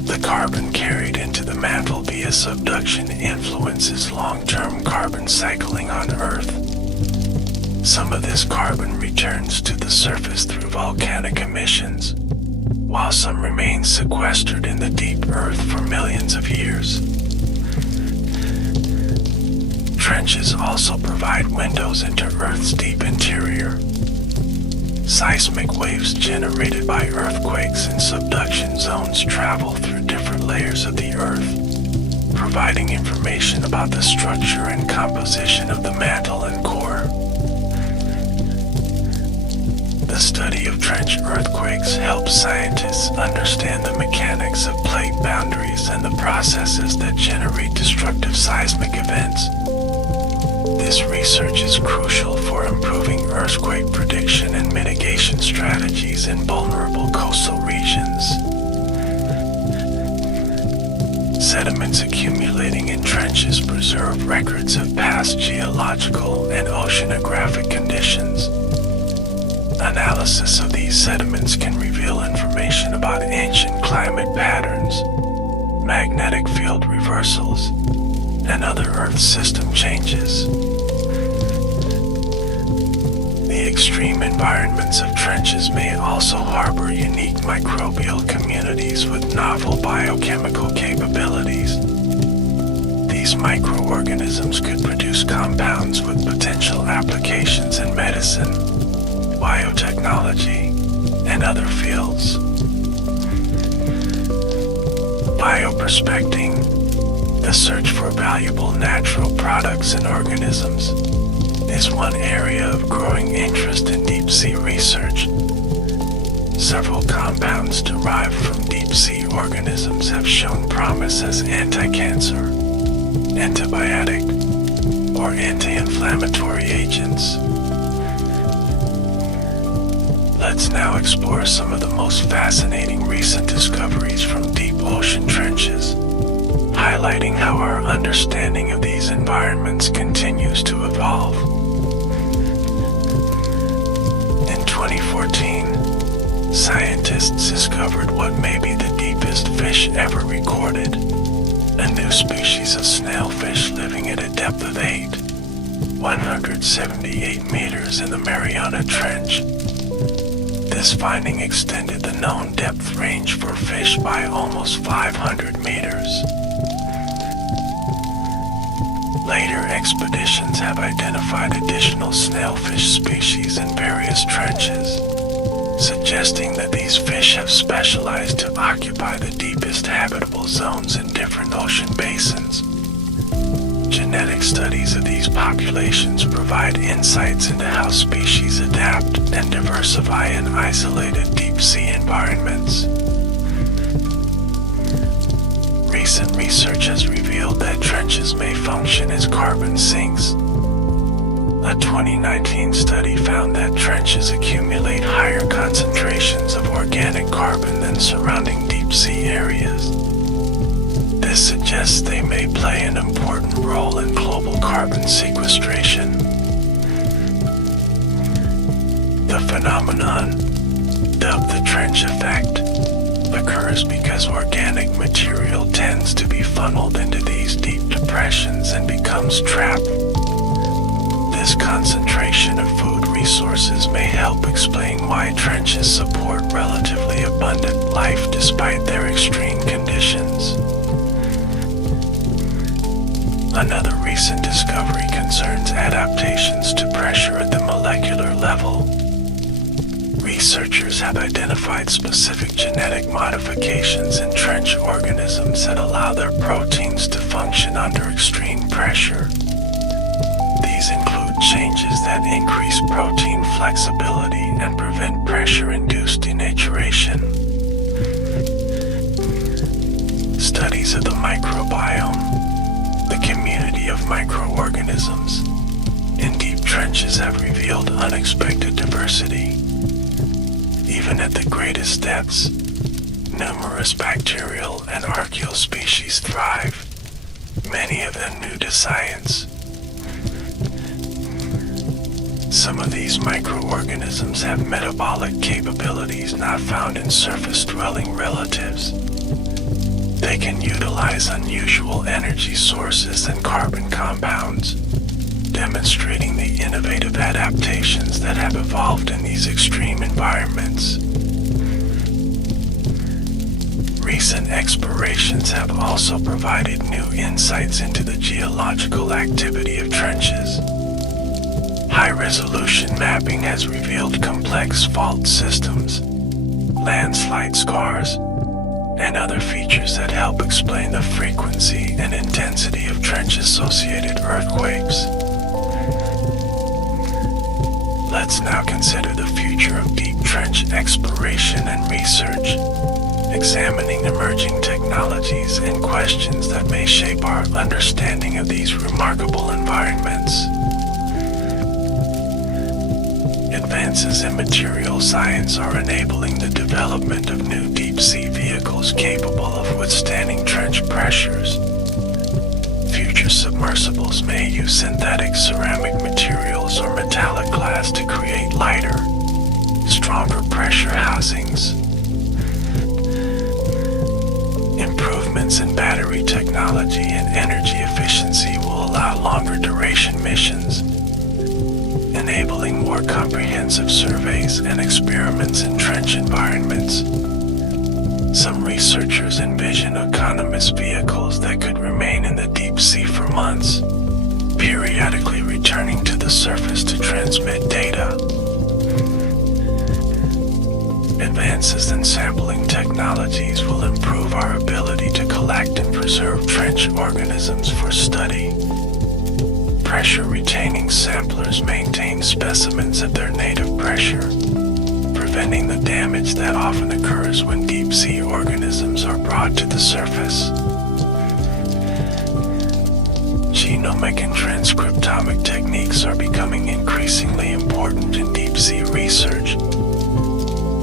The carbon carried into the mantle via subduction influences long-term carbon cycling on Earth. Some of this carbon returns to the surface through volcanic emissions, while some remains sequestered in the deep Earth for millions of years. Trenches also provide windows into Earth's deep interior. Seismic waves generated by earthquakes in subduction zones travel through different layers of the Earth, providing information about the structure and composition of the mantle and core. The study of trench earthquakes helps scientists understand the mechanics of plate boundaries and the processes that generate destructive seismic events. This research is crucial for improving earthquake prediction and mitigation strategies in vulnerable coastal regions. Sediments accumulating in trenches preserve records of past geological and oceanographic conditions. Analysis of these sediments can reveal information about ancient climate patterns, magnetic field reversals, and other Earth system changes. The extreme environments of trenches may also harbor unique microbial communities with novel biochemical capabilities. These microorganisms could produce compounds with potential applications in medicine, biotechnology, and other fields. Bioprospecting, the search for valuable natural products and organisms, is one area of growing interest in deep-sea research. Several compounds derived from deep-sea organisms have shown promise as anti-cancer, antibiotic, or anti-inflammatory agents. Let's now explore some of the most fascinating recent discoveries from deep ocean trenches, highlighting how our understanding of these environments continues to evolve. In 2014, scientists discovered what may be the deepest fish ever recorded, a new species of snailfish living at a depth of 178 meters in the Mariana Trench. This finding extended the known depth range for fish by almost 500 meters. Later expeditions have identified additional snailfish species in various trenches, suggesting that these fish have specialized to occupy the deepest habitable zones in different ocean basins. Genetic studies of these populations provide insights into how species adapt and diversify in isolated deep-sea environments. Recent research has revealed that trenches may function as carbon sinks. A 2019 study found that trenches accumulate higher concentrations of organic carbon than surrounding deep-sea areas. This suggests they may play an important role in global carbon sequestration. The phenomenon, dubbed the trench effect, occurs because organic material tends to be funneled into these deep depressions and becomes trapped. This concentration of food resources may help explain why trenches support relatively abundant life despite their extreme conditions. Another recent discovery concerns adaptations to pressure at the molecular level. Researchers have identified specific genetic modifications in trench organisms that allow their proteins to function under extreme pressure. These include changes that increase protein flexibility and prevent pressure-induced denaturation. Studies of the microbiome, the community of microorganisms, in deep trenches have revealed unexpected diversity. Even at the greatest depths, numerous bacterial and archaeal species thrive, many of them new to science. Some of these microorganisms have metabolic capabilities not found in surface-dwelling relatives. They can utilize unusual energy sources and carbon compounds, demonstrating the innovative adaptations that have evolved in these extreme environments. Recent explorations have also provided new insights into the geological activity of trenches. High-resolution mapping has revealed complex fault systems, landslide scars, and other features that help explain the frequency and intensity of trench-associated earthquakes. Let's now consider the future of deep trench exploration and research, examining emerging technologies and questions that may shape our understanding of these remarkable environments. Advances in material science are enabling the development of new deep-sea vehicles capable of withstanding trench pressures. Future submersibles may use synthetic ceramic materials or metallic glass to create lighter, stronger pressure housings. Improvements in battery technology and energy efficiency will allow longer duration missions, enabling support comprehensive surveys and experiments in trench environments. Some researchers envision autonomous vehicles that could remain in the deep sea for months, periodically returning to the surface to transmit data. Advances in sampling technologies will improve our ability to collect and preserve trench organisms for study. Pressure-retaining samplers maintain specimens at their native pressure, preventing the damage that often occurs when deep-sea organisms are brought to the surface. Genomic and transcriptomic techniques are becoming increasingly important in deep-sea research.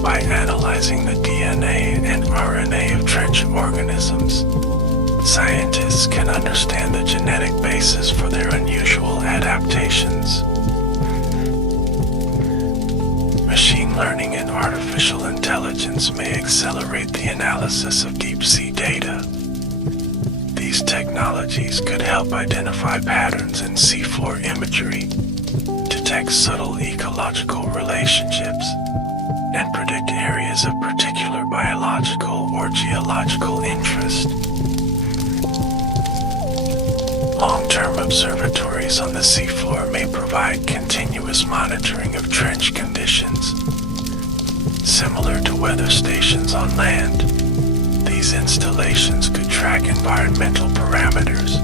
By analyzing the DNA and RNA of trench organisms, scientists can understand the genetic basis for their unusual adaptations. Machine learning and artificial intelligence may accelerate the analysis of deep-sea data. These technologies could help identify patterns in seafloor imagery, detect subtle ecological relationships, and predict areas of particular biological or geological interest. Long-term observatories on the seafloor may provide continuous monitoring of trench conditions. Similar to weather stations on land, these installations could track environmental parameters,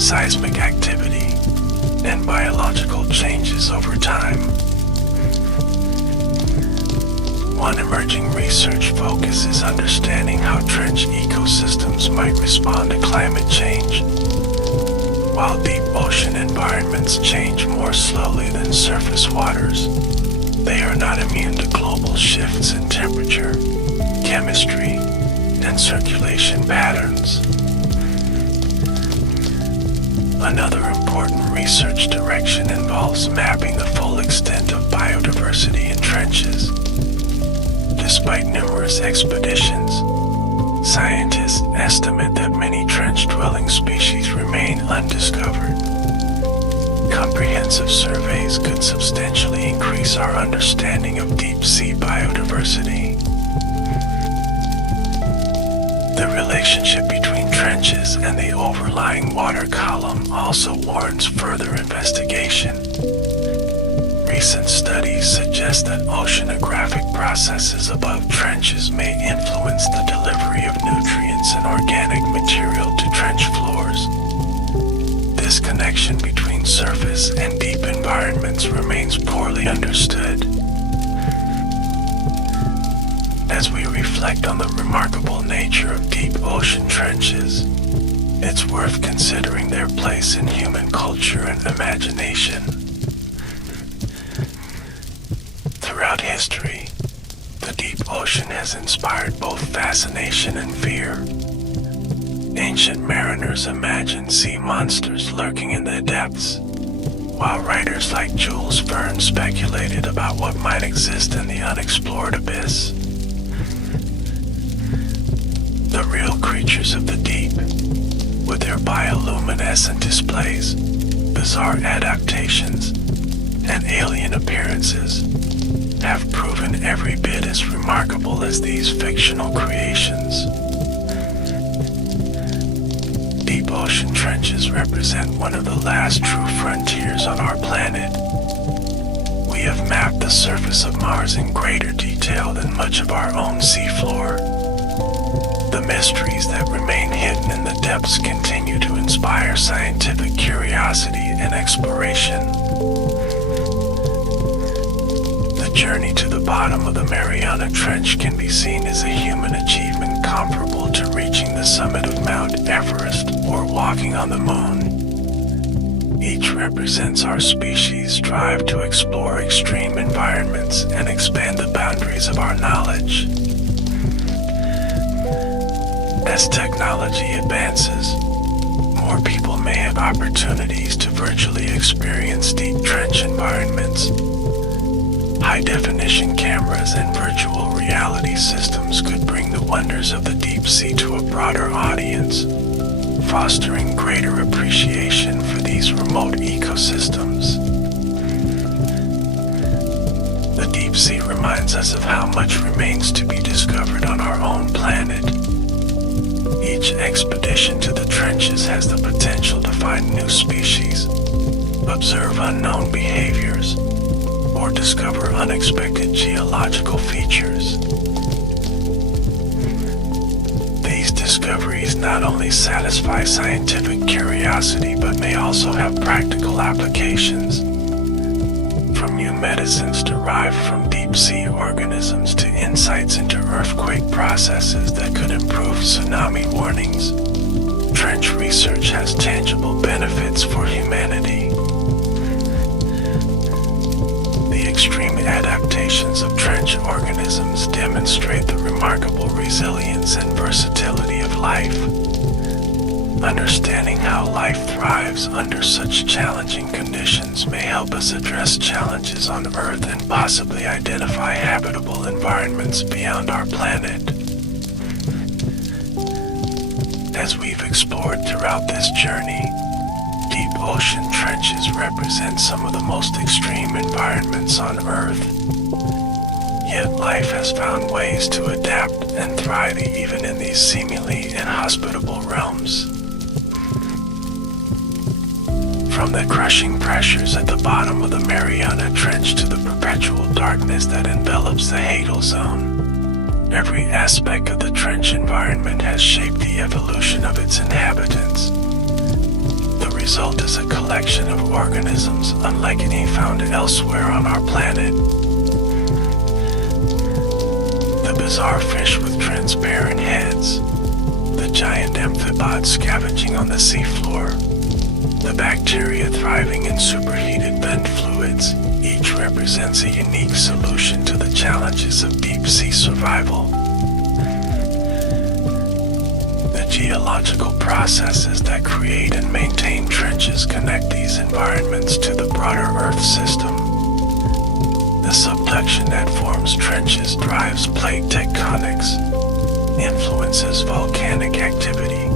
seismic activity, and biological changes over time. One emerging research focus is understanding how trench ecosystems might respond to climate change. While deep ocean environments change more slowly than surface waters, they are not immune to global shifts in temperature, chemistry, and circulation patterns. Another important research direction involves mapping the full extent of biodiversity in trenches. Despite numerous expeditions, scientists estimate that many trench-dwelling species remain undiscovered. Comprehensive surveys could substantially increase our understanding of deep-sea biodiversity. The relationship between trenches and the overlying water column also warrants further investigation. Recent studies suggest that oceanographic processes above trenches may influence the delivery of nutrients and organic material to trench floors. This connection between surface and deep environments remains poorly understood. As we reflect on the remarkable nature of deep ocean trenches, it's worth considering their place in human culture and imagination. Throughout history, the deep ocean has inspired both fascination and fear. Ancient mariners imagined sea monsters lurking in the depths, while writers like Jules Verne speculated about what might exist in the unexplored abyss. The real creatures of the deep, with their bioluminescent displays, bizarre adaptations, and alien appearances, have proven every bit as remarkable as these fictional creations. Deep ocean trenches represent one of the last true frontiers on our planet. We have mapped the surface of Mars in greater detail than much of our own seafloor. The mysteries that remain hidden in the depths continue to inspire scientific curiosity and exploration. The journey to the bottom of the Mariana Trench can be seen as a human achievement comparable to reaching the summit of Mount Everest or walking on the moon. Each represents our species' drive to explore extreme environments and expand the boundaries of our knowledge. As technology advances, more people may have opportunities to virtually experience deep trench environments. High-definition cameras and virtual reality systems could bring the wonders of the deep sea to a broader audience, fostering greater appreciation for these remote ecosystems. sea reminds us of how much remains to be discovered on our own planet. Each expedition to the trenches has the potential to find new species, observe unknown behaviors, or discover unexpected geological features. These discoveries not only satisfy scientific curiosity but may also have practical applications. From new medicines derived from deep-sea organisms to insights into earthquake processes that could improve tsunami warnings, trench research has tangible benefits for humanity. The extreme adaptations of trench organisms demonstrate the remarkable resilience and versatility of life. Understanding how life thrives under such challenging conditions may help us address challenges on Earth and possibly identify habitable environments beyond our planet. As we've explored throughout this journey, deep ocean trenches represent some of the most extreme environments on Earth. Yet life has found ways to adapt and thrive even in these seemingly inhospitable realms. From the crushing pressures at the bottom of the Mariana Trench to the perpetual darkness that envelops the Hadal Zone, every aspect of the trench environment has shaped the evolution of its inhabitants. The result is a collection of organisms unlike any found elsewhere on our planet. The bizarre fish with transparent heads, the giant amphipods scavenging on the seafloor, the bacteria thriving in superheated vent fluids, each represents a unique solution to the challenges of deep-sea survival. The geological processes that create and maintain trenches connect these environments to the broader Earth system. The subduction that forms trenches drives plate tectonics, influences volcanic activity,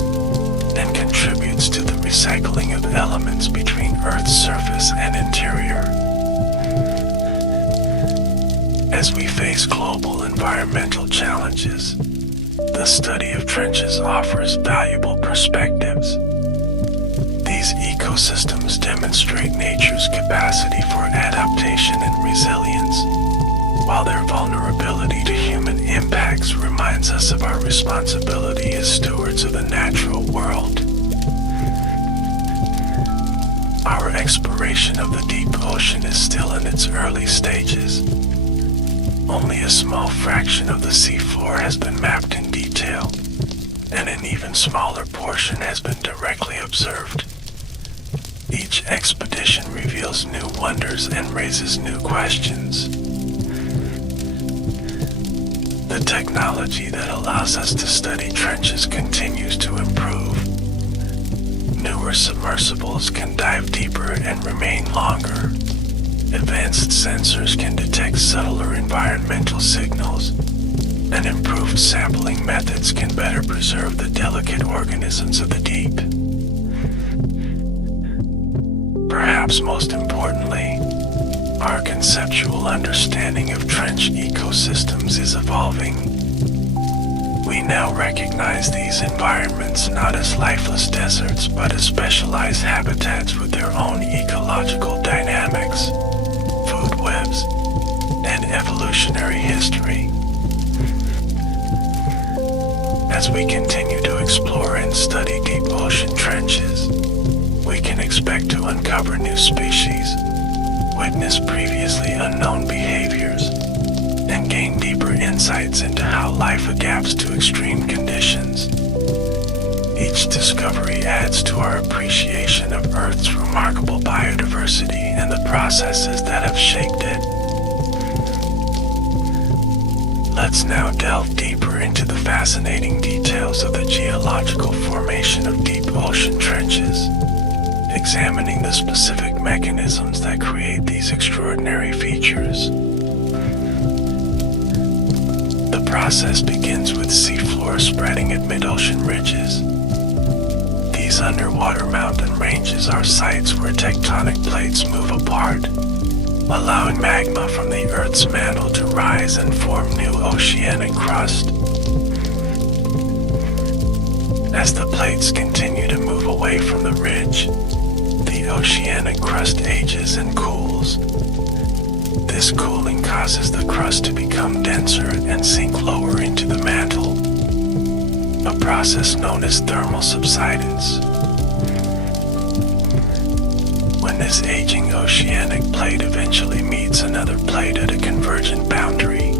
and contributes to the recycling of elements between Earth's surface and interior. As we face global environmental challenges, the study of trenches offers valuable perspectives. These ecosystems demonstrate nature's capacity for adaptation and resilience, while their vulnerability to human impacts reminds us of our responsibility as stewards of the natural world. Our exploration of the deep ocean is still in its early stages. Only a small fraction of the seafloor has been mapped in detail, and an even smaller portion has been directly observed. Each expedition reveals new wonders and raises new questions. The technology that allows us to study trenches continues to improve. Newer submersibles can dive deeper and remain longer. Advanced sensors can detect subtler environmental signals, and improved sampling methods can better preserve the delicate organisms of the deep. Perhaps most importantly, our conceptual understanding of trench ecosystems is evolving. We now recognize these environments not as lifeless deserts, but as specialized habitats with their own ecological dynamics, food webs, and evolutionary history. As we continue to explore and study deep ocean trenches, we can expect to uncover new species, witness previously unknown behaviors, and gain deeper insights into how life adapts to extreme conditions. Each discovery adds to our appreciation of Earth's remarkable biodiversity and the processes that have shaped it. Let's now delve deeper into the fascinating details of the geological formation of deep ocean trenches, examining the specific mechanisms that create these extraordinary features. The process begins with seafloor spreading at mid-ocean ridges. These underwater mountain ranges are sites where tectonic plates move apart, allowing magma from the Earth's mantle to rise and form new oceanic crust. As the plates continue to move away from the ridge, the oceanic crust ages and cools. This cooling causes the crust to become denser and sink lower into the mantle, a process known as thermal subsidence. When this aging oceanic plate eventually meets another plate at a convergent boundary,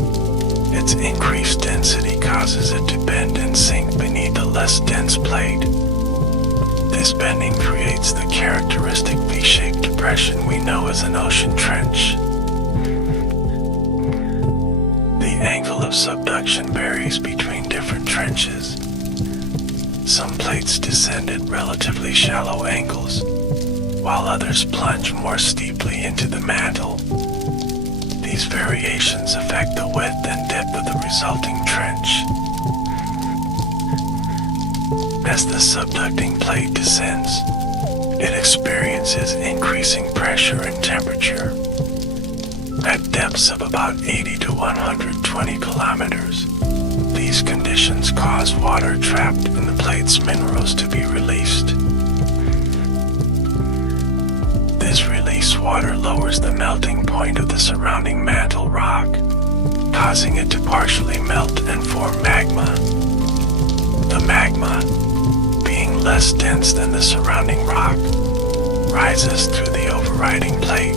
its increased density causes it to bend and sink beneath a less dense plate. This bending creates the characteristic V-shaped depression we know as an ocean trench. The angle of subduction varies between different trenches. Some plates descend at relatively shallow angles, while others plunge more steeply into the mantle. These variations affect the width and depth of the resulting trench. As the subducting plate descends, it experiences increasing pressure and temperature. At depths of about 80 to 120 kilometers, these conditions cause water trapped in the plate's minerals to be released. This released water lowers the melting point of the surrounding mantle rock, causing it to partially melt and form magma. The magma, being less dense than the surrounding rock, rises through the overriding plate.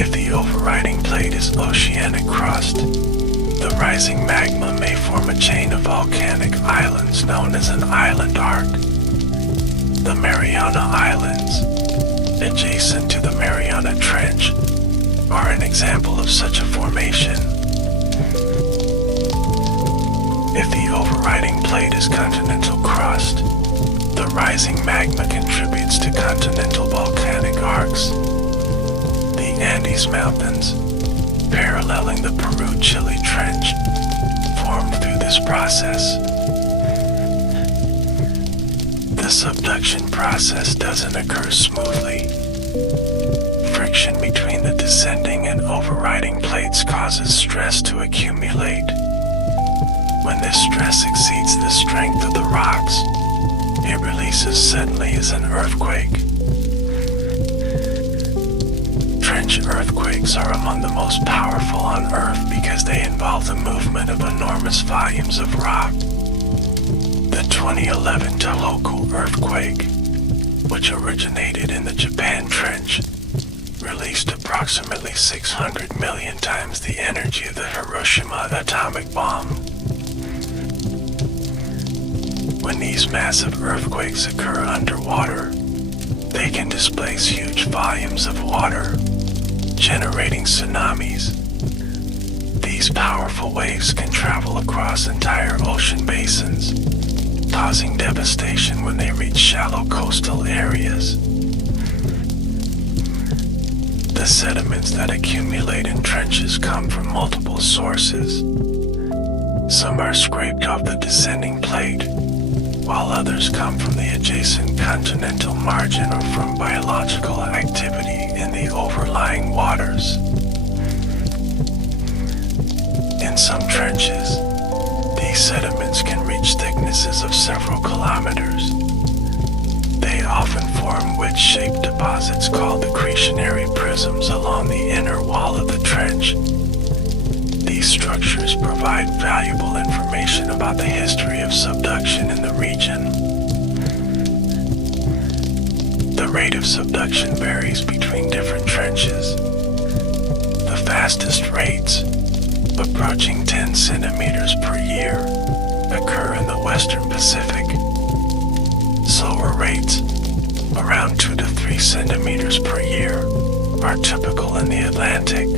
If the overriding plate is oceanic crust, the rising magma may form a chain of volcanic islands known as an island arc. The Mariana Islands, adjacent to the Mariana Trench, are an example of such a formation. If the overriding plate is continental crust, the rising magma contributes to continental volcanic arcs. The Andes Mountains, paralleling the Peru-Chile Trench, formed through this process. The subduction process doesn't occur smoothly. Friction between the descending and overriding plates causes stress to accumulate. When this stress exceeds the strength of the rocks, it releases suddenly as an earthquake. Trench earthquakes are among the most powerful on Earth because they involve the movement of enormous volumes of rock. The 2011 Tohoku earthquake, which originated in the Japan Trench, released approximately 600 million times the energy of the Hiroshima atomic bomb. When these massive earthquakes occur underwater, they can displace huge volumes of water, generating tsunamis. These powerful waves can travel across entire ocean basins, causing devastation when they reach shallow coastal areas. The sediments that accumulate in trenches come from multiple sources. Some are scraped off the descending plate, while others come from the adjacent continental margin or from biological activity in the overlying waters. In some trenches, these sediments can reach thicknesses of several kilometers. They often form wedge-shaped deposits called accretionary prisms along the inner wall of the trench. These structures provide valuable information about the history of subduction in the region. The rate of subduction varies between different trenches. The fastest rates, approaching 10 centimeters per year, occur in the Western Pacific. Slower rates, around 2 to 3 centimeters per year, are typical in the Atlantic.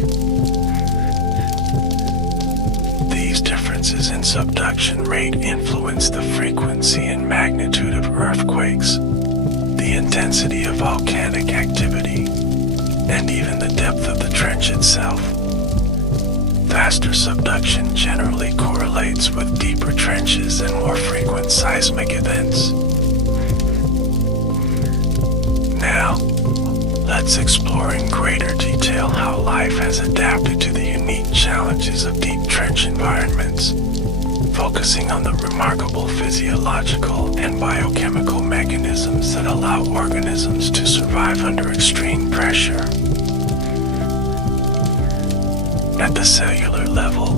These differences in subduction rate influence the frequency and magnitude of earthquakes, the intensity of volcanic activity, and even the depth of the trench itself. Faster subduction generally correlates with deeper trenches and more frequent seismic events. Now, Let's explore in greater detail how life has adapted to the unique challenges of deep trench environments, focusing on the remarkable physiological and biochemical mechanisms that allow organisms to survive under extreme pressure. At the cellular level,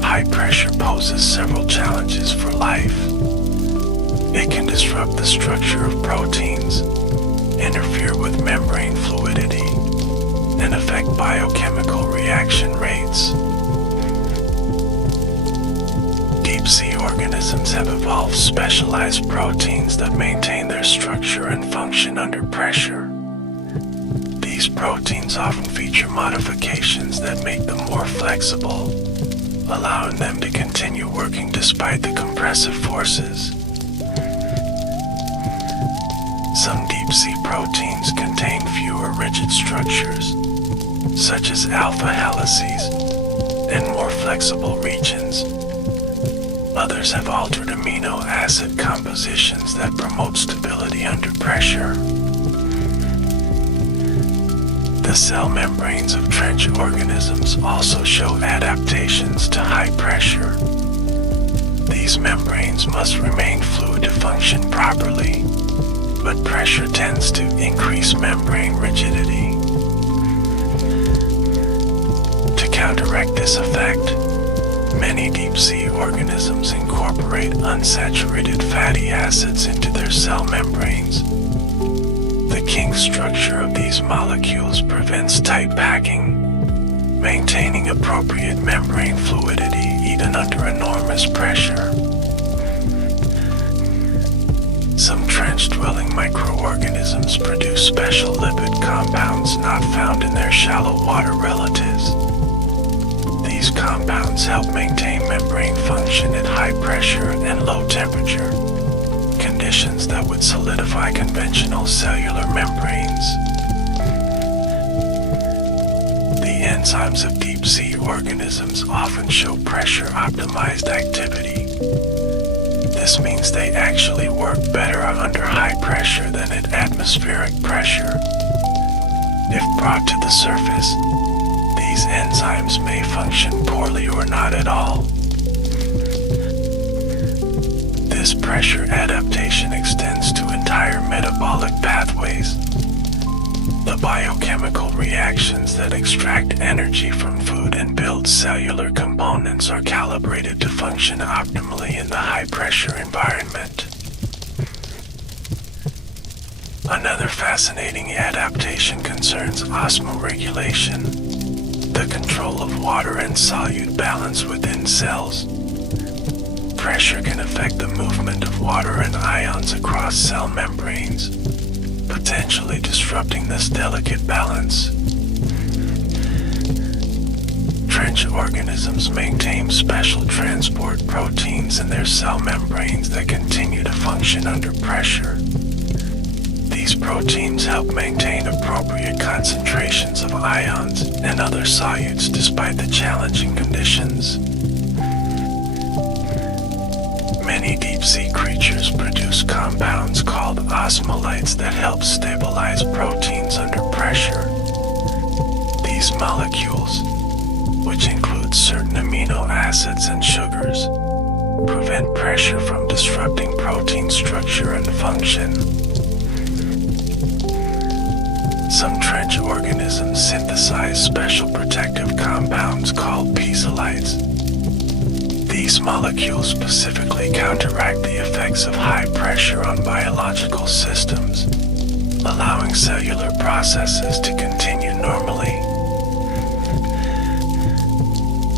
high pressure poses several challenges for life. It can disrupt the structure of proteins, interfere with membrane fluidity, and affect biochemical reaction rates. Deep sea organisms have evolved specialized proteins that maintain their structure and function under pressure. These proteins often feature modifications that make them more flexible, allowing them to continue working despite the compressive forces. Some deep-sea proteins contain fewer rigid structures, such as alpha helices, and more flexible regions. Others have altered amino acid compositions that promote stability under pressure. The cell membranes of trench organisms also show adaptations to high pressure. These membranes must remain fluid to function properly, but pressure tends to increase membrane rigidity. To counteract this effect, many deep-sea organisms incorporate unsaturated fatty acids into their cell membranes. The kink structure of these molecules prevents tight packing, maintaining appropriate membrane fluidity even under enormous pressure. Some trench-dwelling microorganisms produce special lipid compounds not found in their shallow water relatives. These compounds help maintain membrane function at high pressure and low temperature, conditions that would solidify conventional cellular membranes. The enzymes of deep-sea organisms often show pressure-optimized activity. This means they actually work better under high pressure than at atmospheric pressure. If brought to the surface, these enzymes may function poorly or not at all. This pressure adaptation extends to entire metabolic pathways. The biochemical reactions that extract energy from food and build cellular components are calibrated to function optimally in the high-pressure environment. Another fascinating adaptation concerns osmoregulation, the control of water and solute balance within cells. Pressure can affect the movement of water and ions across cell membranes, potentially disrupting this delicate balance. Trench organisms maintain special transport proteins in their cell membranes that continue to function under pressure. These proteins help maintain appropriate concentrations of ions and other solutes despite the challenging conditions. Many deep-sea creatures produce compounds called osmolytes that help stabilize proteins under pressure. These molecules, which include certain amino acids and sugars, prevent pressure from disrupting protein structure and function. Some trench organisms synthesize special protective compounds called piezolites. These molecules specifically counteract the effects of high pressure on biological systems, allowing cellular processes to continue normally.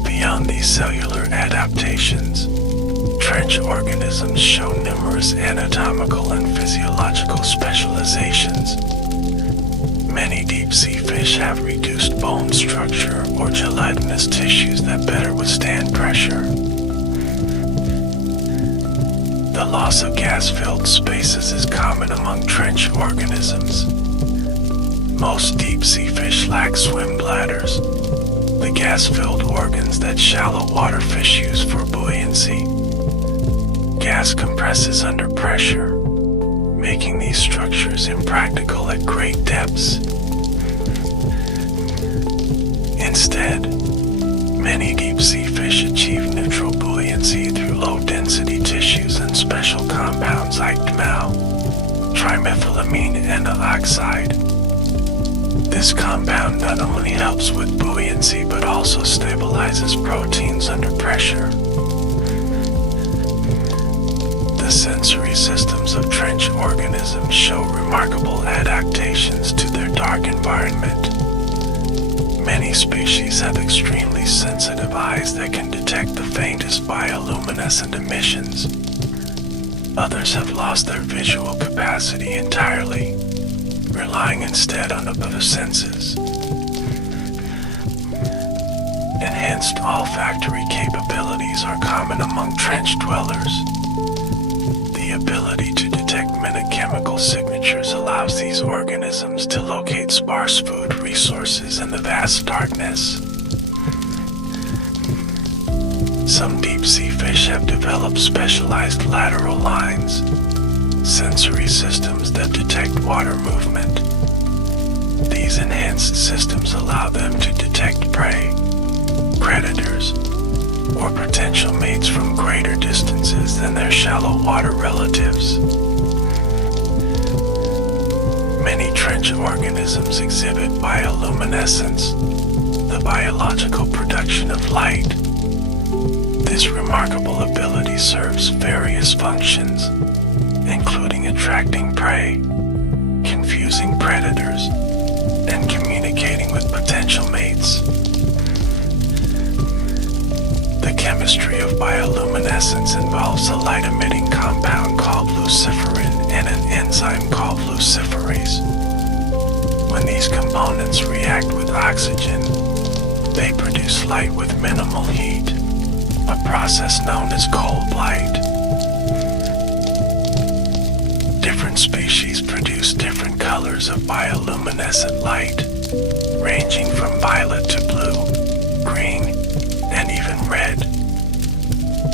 Beyond these cellular adaptations, trench organisms show numerous anatomical and physiological specializations. Many deep-sea fish have reduced bone structure or gelatinous tissues that better withstand pressure. The loss of gas-filled spaces is common among trench organisms. Most deep-sea fish lack swim bladders, the gas-filled organs that shallow water fish use for buoyancy. Gas compresses under pressure, making these structures impractical at great depths. Instead, many deep-sea fish achieve neutral buoyancy through low-density tissues and special compounds like DMAO, trimethylamine N-oxide. This compound not only helps with buoyancy but also stabilizes proteins under pressure. The sensory systems of trench organisms show remarkable adaptations to their dark environment. Many species have extremely sensitive eyes that can detect the faintest bioluminescent emissions. Others have lost their visual capacity entirely, relying instead on other senses. Enhanced olfactory capabilities are common among trench dwellers. The ability to detect minute chemical signatures allows these organisms to locate sparse food resources in the vast darkness. Some deep-sea fish have developed specialized lateral lines, sensory systems that detect water movement. These enhanced systems allow them to detect prey, predators, or potential mates from greater distances than their shallow water relatives. Many trench organisms exhibit bioluminescence, the biological production of light. This remarkable ability serves various functions, including attracting prey, confusing predators, and communicating with potential mates. The chemistry of bioluminescence involves a light-emitting compound called luciferin and an enzyme called luciferase. When these components react with oxygen, they produce light with minimal heat, a process known as cold light. Different species produce different colors of bioluminescent light, ranging from violet to blue, green, and even red.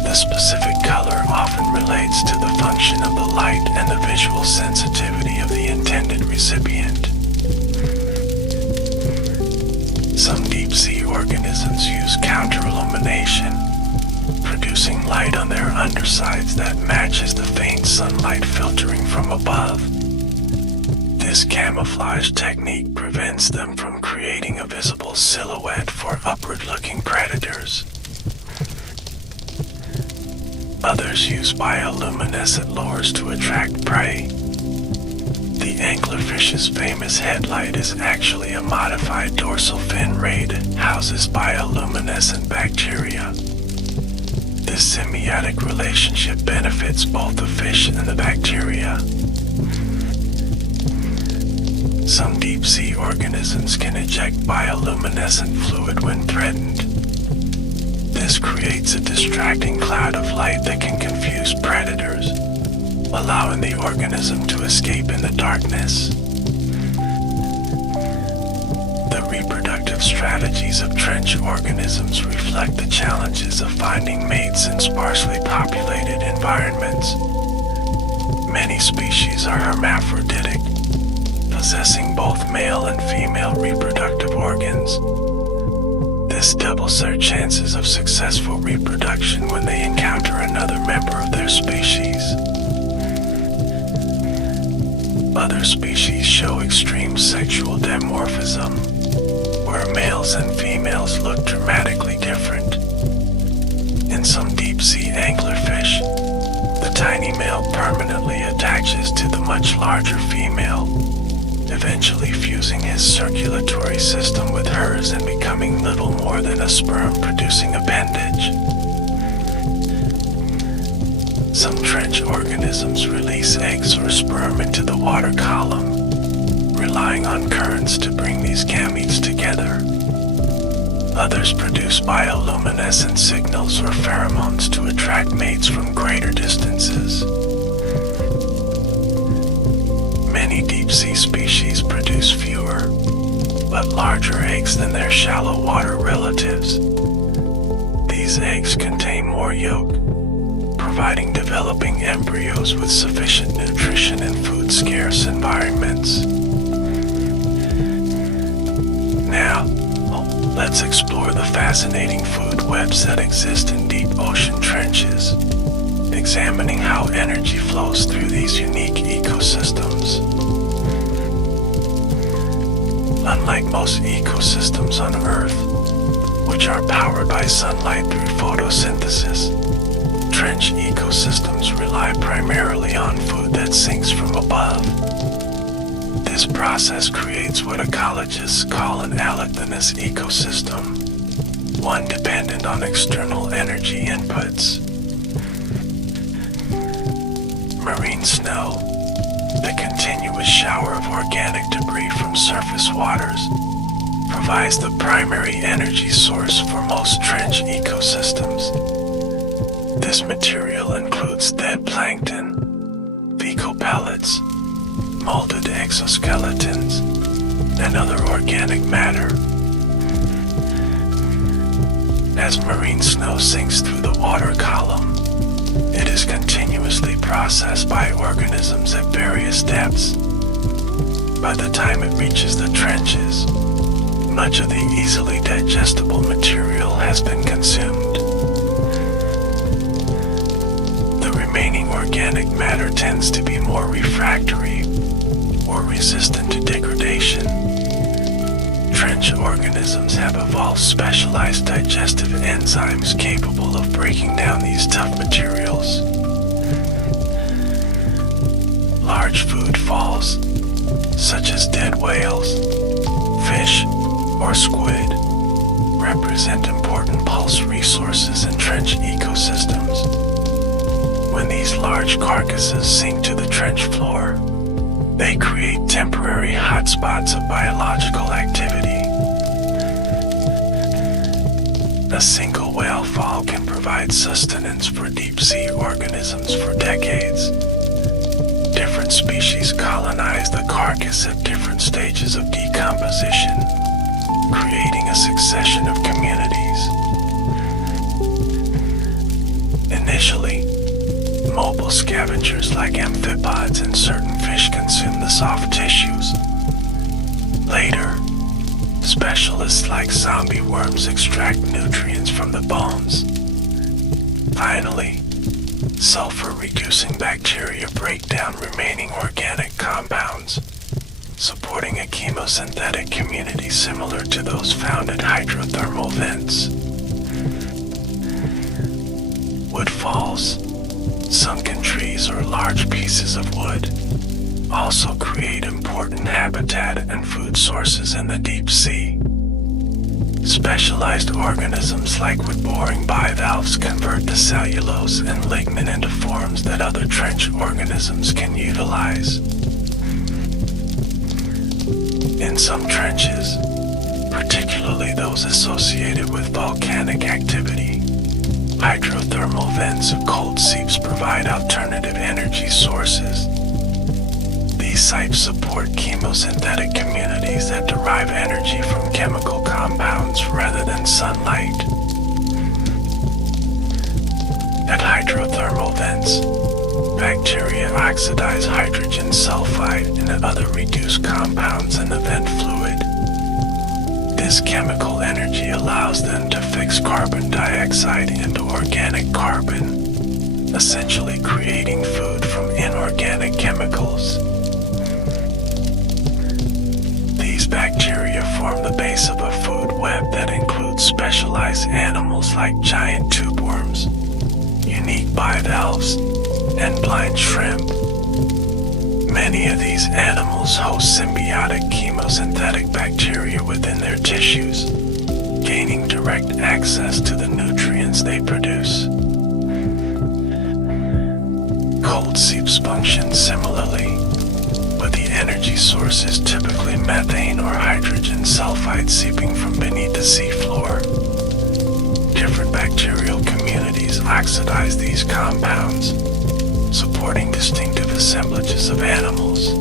The specific color often relates to the function of the light and the visual sensitivity of the intended recipient. Some deep-sea organisms use counter-illumination, producing light on their undersides that matches the faint sunlight filtering from above. This camouflage technique prevents them from creating a visible silhouette for upward-looking predators. Others use bioluminescent lures to attract prey. The anglerfish's famous headlight is actually a modified dorsal fin ray that houses bioluminescent bacteria. This symbiotic relationship benefits both the fish and the bacteria. Some deep-sea organisms can eject bioluminescent fluid when threatened. This creates a distracting cloud of light that can confuse predators, allowing the organism to escape in the darkness. The reproductive strategies of trench organisms reflect the challenges of finding mates in sparsely populated environments. Many species are hermaphroditic, possessing both male and female reproductive organs. This doubles their chances of successful reproduction when they encounter another member of their species. Other species show extreme sexual dimorphism, where males and females look dramatically different. In some deep-sea anglerfish, the tiny male permanently attaches to the much larger female, eventually fusing his circulatory system with hers and becoming little more than a sperm-producing appendage. Some trench organisms release eggs or sperm into the water column, relying on currents to bring these gametes together. Others produce bioluminescent signals or pheromones to attract mates from greater distances. Many deep-sea species produce fewer, but larger eggs than their shallow water relatives. These eggs contain more yolk, providing developing embryos with sufficient nutrition in food-scarce environments. Now, let's explore the fascinating food webs that exist in deep ocean trenches, examining how energy flows through these unique ecosystems. Unlike most ecosystems on Earth, which are powered by sunlight through photosynthesis, trench ecosystems rely primarily on food that sinks from above. This process creates what ecologists call an allochthonous ecosystem, one dependent on external energy inputs. Marine snow, the continuous shower of organic debris from surface waters, provides the primary energy source for most trench ecosystems. This material includes dead plankton, fecal pellets, molded exoskeletons, and other organic matter. As marine snow sinks through the water column, it is continuously processed by organisms at various depths. By the time it reaches the trenches, much of the easily digestible material has been consumed. The remaining organic matter tends to be more refractory or resistant to degradation. Trench organisms have evolved specialized digestive enzymes capable of breaking down these tough materials. Large food falls, such as dead whales, fish, or squid, represent important pulse resources in trench ecosystems. When these large carcasses sink to the trench floor, they create temporary hotspots of biological activity. A single whale fall can provide sustenance for deep-sea organisms for decades. Different species colonize the carcass at different stages of decomposition, creating a succession of communities. Initially, mobile scavengers like amphipods and certain fish consume the soft tissues. Later, specialists like zombie worms extract nutrients from the bones. Finally, sulfur-reducing bacteria break down remaining organic compounds, supporting a chemosynthetic community similar to those found at hydrothermal vents. Wood falls, sunken trees or large pieces of wood, also create important habitat and food sources in the deep sea. Specialized organisms like wood-boring bivalves convert the cellulose and lignin into forms that other trench organisms can utilize. In some trenches, particularly those associated with volcanic activity, hydrothermal vents of cold seeps provide alternative energy sources. These sites support chemosynthetic communities that derive energy from chemical compounds rather than sunlight. At hydrothermal vents, bacteria oxidize hydrogen sulfide and other reduced compounds in the vent fluid. This chemical energy allows them to fix carbon dioxide into organic carbon, essentially creating food from inorganic chemicals. These bacteria form the base of a food web that includes specialized animals like giant tube worms, unique bivalves, and blind shrimp. Many of these animals host symbiotic chemosynthetic bacteria within their tissues, gaining direct access to the nutrients they produce. Cold seeps function similarly, but the energy source is typically methane or hydrogen sulfide seeping from beneath the seafloor. Different bacterial communities oxidize these compounds, supporting distinctive assemblages of animals.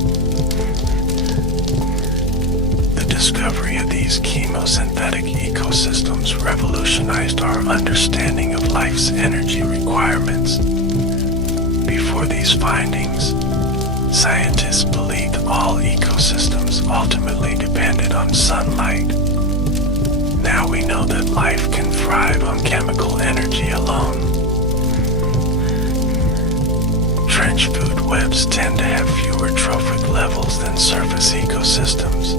The discovery of these chemosynthetic ecosystems revolutionized our understanding of life's energy requirements. Before these findings, scientists believed all ecosystems ultimately depended on sunlight. Now we know that life can thrive on chemical energy alone. Trench food webs tend to have fewer trophic levels than surface ecosystems.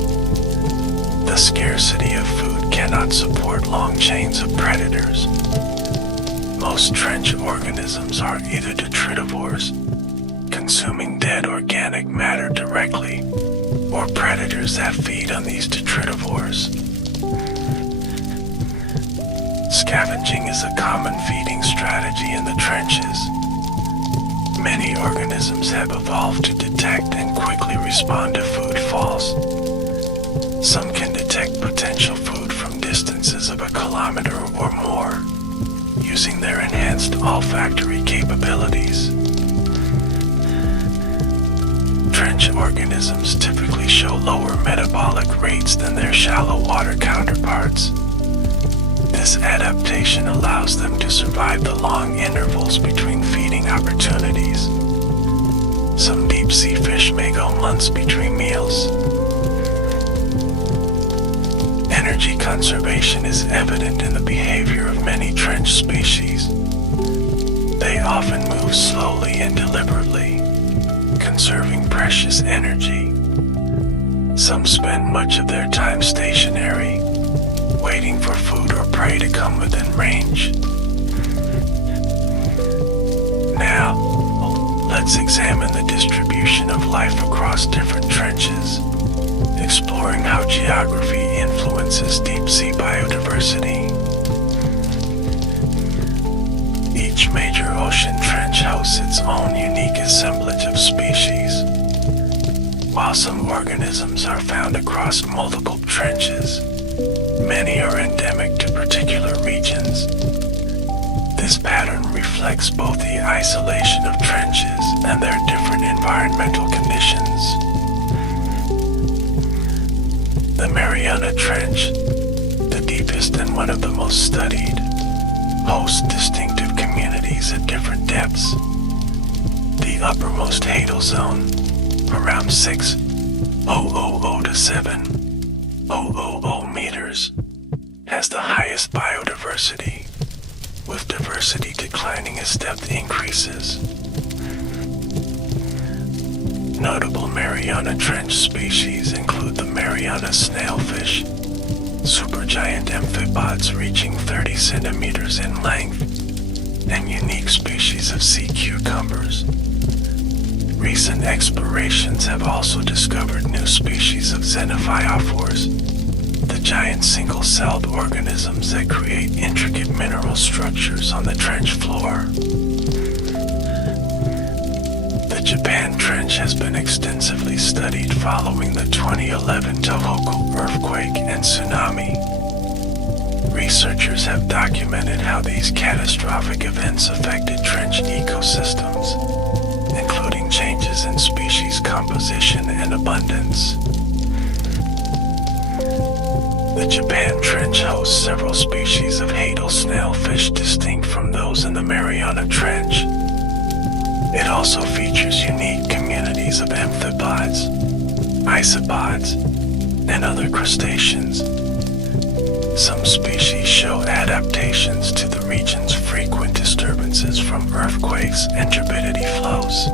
The scarcity of food cannot support long chains of predators. Most trench organisms are either detritivores, consuming dead organic matter directly, or predators that feed on these detritivores. Scavenging is a common feeding strategy in the trenches. Many organisms have evolved to detect and quickly respond to food falls. Some can detect potential food from distances of a kilometer or more, using their enhanced olfactory capabilities. Trench organisms typically show lower metabolic rates than their shallow water counterparts. This adaptation allows them to survive the long intervals between feeding opportunities. Some deep-sea fish may go months between meals. Energy conservation is evident in the behavior of many trench species. They often move slowly and deliberately, conserving precious energy. Some spend much of their time stationary, waiting for food or prey to come within range. Now, let's examine the distribution of life across different trenches, exploring how geography influences deep-sea biodiversity. Each major ocean trench hosts its own unique assemblage of species. While some organisms are found across multiple trenches, many are endemic to particular regions. This pattern reflects both the isolation of trenches and their different environmental conditions. The Mariana Trench, the deepest and one of the most studied, hosts distinctive communities at different depths. The uppermost hadal zone, around 6,000 to 7,000 meters, has the highest biodiversity, with diversity declining as depth increases. Notable Mariana Trench species include the Mariana snailfish, supergiant amphipods reaching 30 centimeters in length, and unique species of sea cucumbers. Recent explorations have also discovered new species of xenophyophores, the giant single-celled organisms that create intricate mineral structures on the trench floor. The Japan Trench has been extensively studied following the 2011 Tohoku earthquake and tsunami. Researchers have documented how these catastrophic events affected trench ecosystems, including changes in species composition and abundance. The Japan Trench hosts several species of hadal snailfish distinct from those in the Mariana Trench. It also features unique communities of amphipods, isopods, and other crustaceans. Some species show adaptations to the region's frequent disturbances from earthquakes and turbidity flows.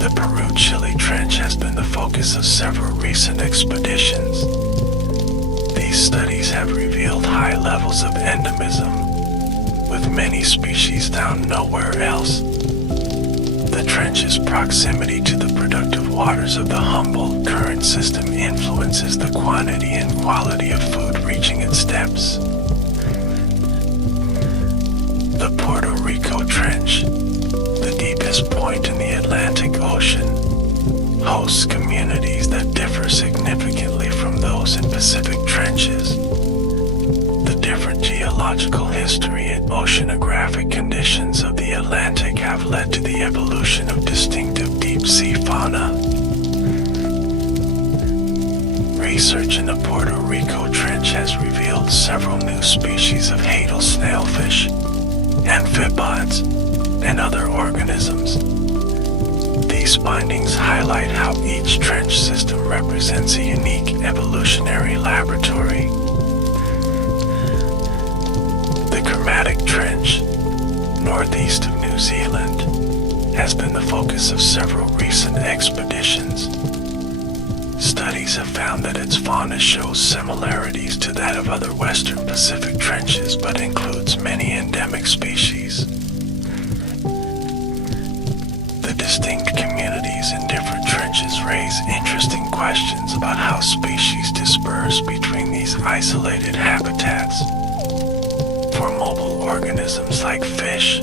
The Peru-Chile Trench has been the focus of several recent expeditions. These studies have revealed high levels of endemism, with many species found nowhere else. The trench's proximity to the productive waters of the Humboldt Current system influences the quantity and quality of food reaching its depths. The Puerto Rico Trench, the deepest point in the Atlantic Ocean, hosts communities that differ significantly from those in Pacific trenches. The different geological history and oceanographic conditions of the Atlantic have led to the evolution of distinctive deep-sea fauna. Research in the Puerto Rico Trench has revealed several new species of hadal snailfish, amphipods, and other organisms. These findings highlight how each trench system represents a unique evolutionary laboratory. The Kermadec Trench, northeast of New Zealand, has been the focus of several recent expeditions. Studies have found that its fauna shows similarities to that of other Western Pacific trenches but includes many endemic species. The distinct communities in different trenches raise interesting questions about how species disperse between these isolated habitats. For mobile organisms like fish,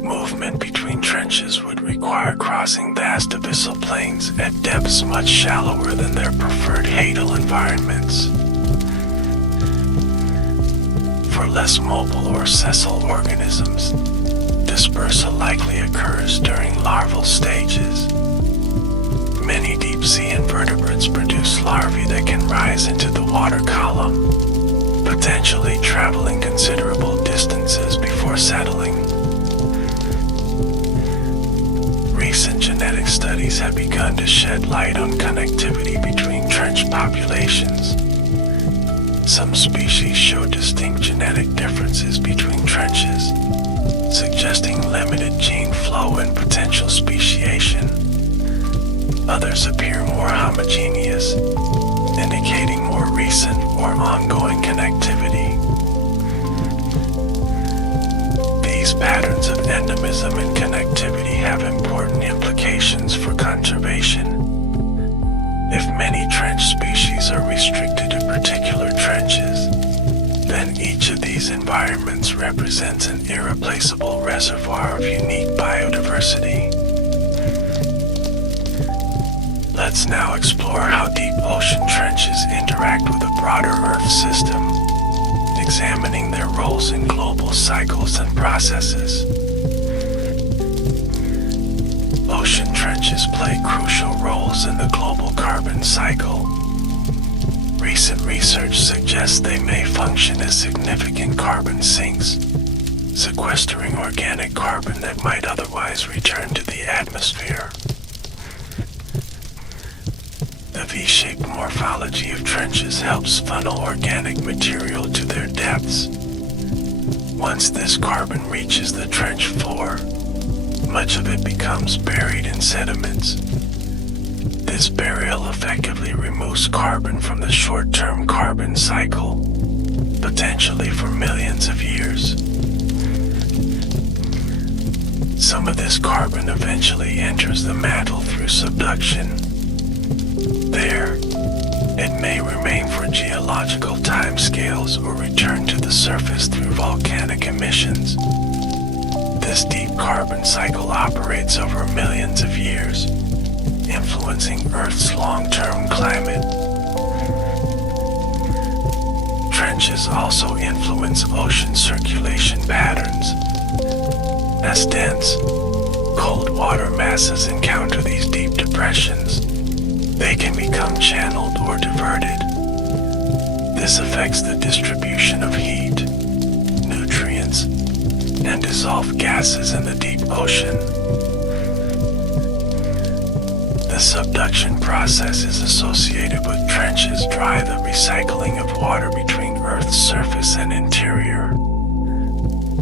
movement between trenches would require crossing vast abyssal plains at depths much shallower than their preferred hadal environments. For less mobile or sessile organisms, dispersal likely occurs during larval stages. Many deep-sea invertebrates produce larvae that can rise into the water column, potentially traveling considerable distances before settling. Recent genetic studies have begun to shed light on connectivity between trench populations. Some species show distinct genetic differences between trenches, suggesting limited gene flow and potential speciation. Others appear more homogeneous, indicating more recent or ongoing connectivity. These patterns of endemism and connectivity have important implications for conservation. If many trench species are restricted to particular trenches, then each of these environments represents an irreplaceable reservoir of unique biodiversity. Let's now explore how deep ocean trenches interact with the broader Earth system, examining their roles in global cycles and processes. Ocean trenches play crucial roles in the global carbon cycle. Recent research suggests they may function as significant carbon sinks, sequestering organic carbon that might otherwise return to the atmosphere. The V-shaped morphology of trenches helps funnel organic material to their depths. Once this carbon reaches the trench floor, much of it becomes buried in sediments. This burial effectively removes carbon from the short-term carbon cycle, potentially for millions of years. Some of this carbon eventually enters the mantle through subduction. There, it may remain for geological timescales or return to the surface through volcanic emissions. This deep carbon cycle operates over millions of years, influencing Earth's long-term climate. Trenches also influence ocean circulation patterns. As dense, cold water masses encounter these deep depressions, they can become channeled or diverted. This affects the distribution of heat, nutrients, and dissolved gases in the deep ocean. The subduction process is associated with trenches drive the recycling of water between Earth's surface and interior.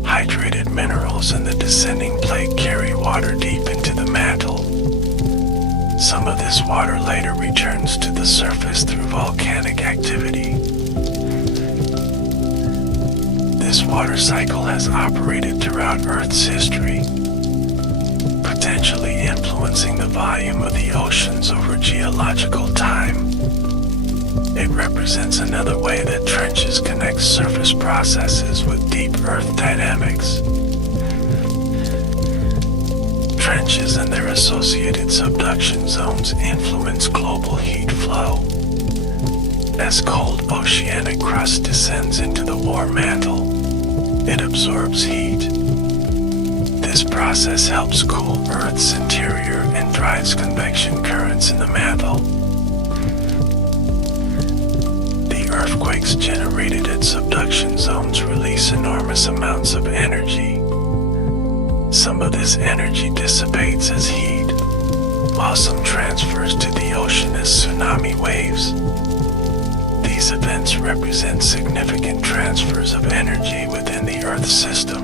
Hydrated minerals in the descending plate carry water deep into the mantle. Some of this water later returns to the surface through volcanic activity. This water cycle has operated throughout Earth's history, potentially influencing the volume of the oceans over geological time. It represents another way that trenches connect surface processes with deep Earth dynamics. Trenches and their associated subduction zones influence global heat flow. As cold oceanic crust descends into the warm mantle, it absorbs heat. This process helps cool Earth's interior and drives convection currents in the mantle. The earthquakes generated at subduction zones release enormous amounts of energy. Some of this energy dissipates as heat, while some transfers to the ocean as tsunami waves. These events represent significant transfers of energy within the Earth system.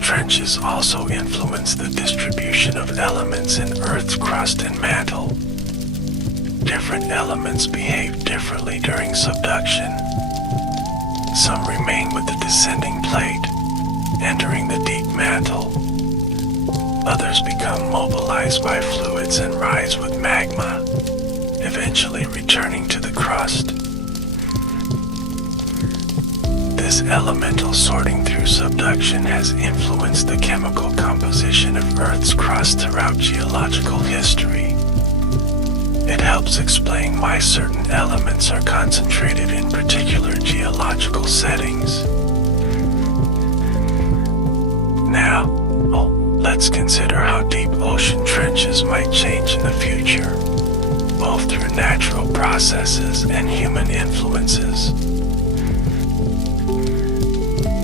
Trenches also influence the distribution of elements in Earth's crust and mantle. Different elements behave differently during subduction. Some remain with the descending plate, entering the deep mantle. Others become mobilized by fluids and rise with magma, eventually returning to the crust. This elemental sorting through subduction has influenced the chemical composition of Earth's crust throughout geological history. It helps explain why certain elements are concentrated in particular geological settings. Now, let's consider how deep ocean trenches might change in the future, both through natural processes and human influences.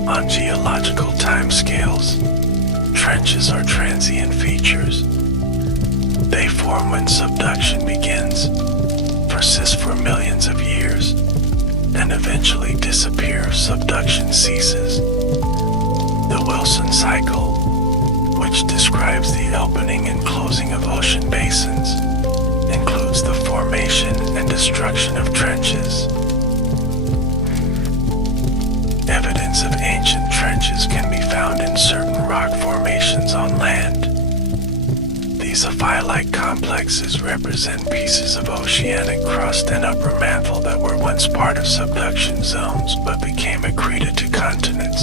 On geological timescales, trenches are transient features. They form when subduction begins, persist for millions of years, and eventually disappear if subduction ceases. The Wilson cycle, which describes the opening and closing of ocean basins, includes the formation and destruction of trenches. Evidence of ancient trenches can be found in certain rock formations on land. These phyllite complexes represent pieces of oceanic crust and upper mantle that were once part of subduction zones but became accreted to continents.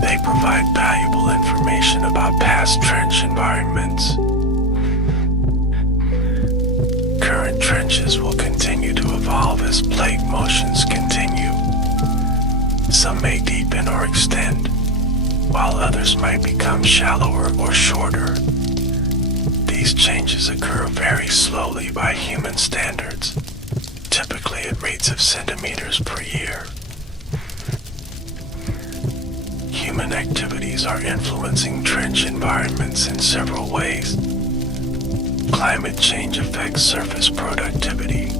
They provide valuable information about past trench environments. Current trenches will continue to evolve as plate motions continue. Some may deepen or extend, while others might become shallower or shorter. These changes occur very slowly by human standards, typically at rates of centimeters per year. Human activities are influencing trench environments in several ways. Climate change affects surface productivity,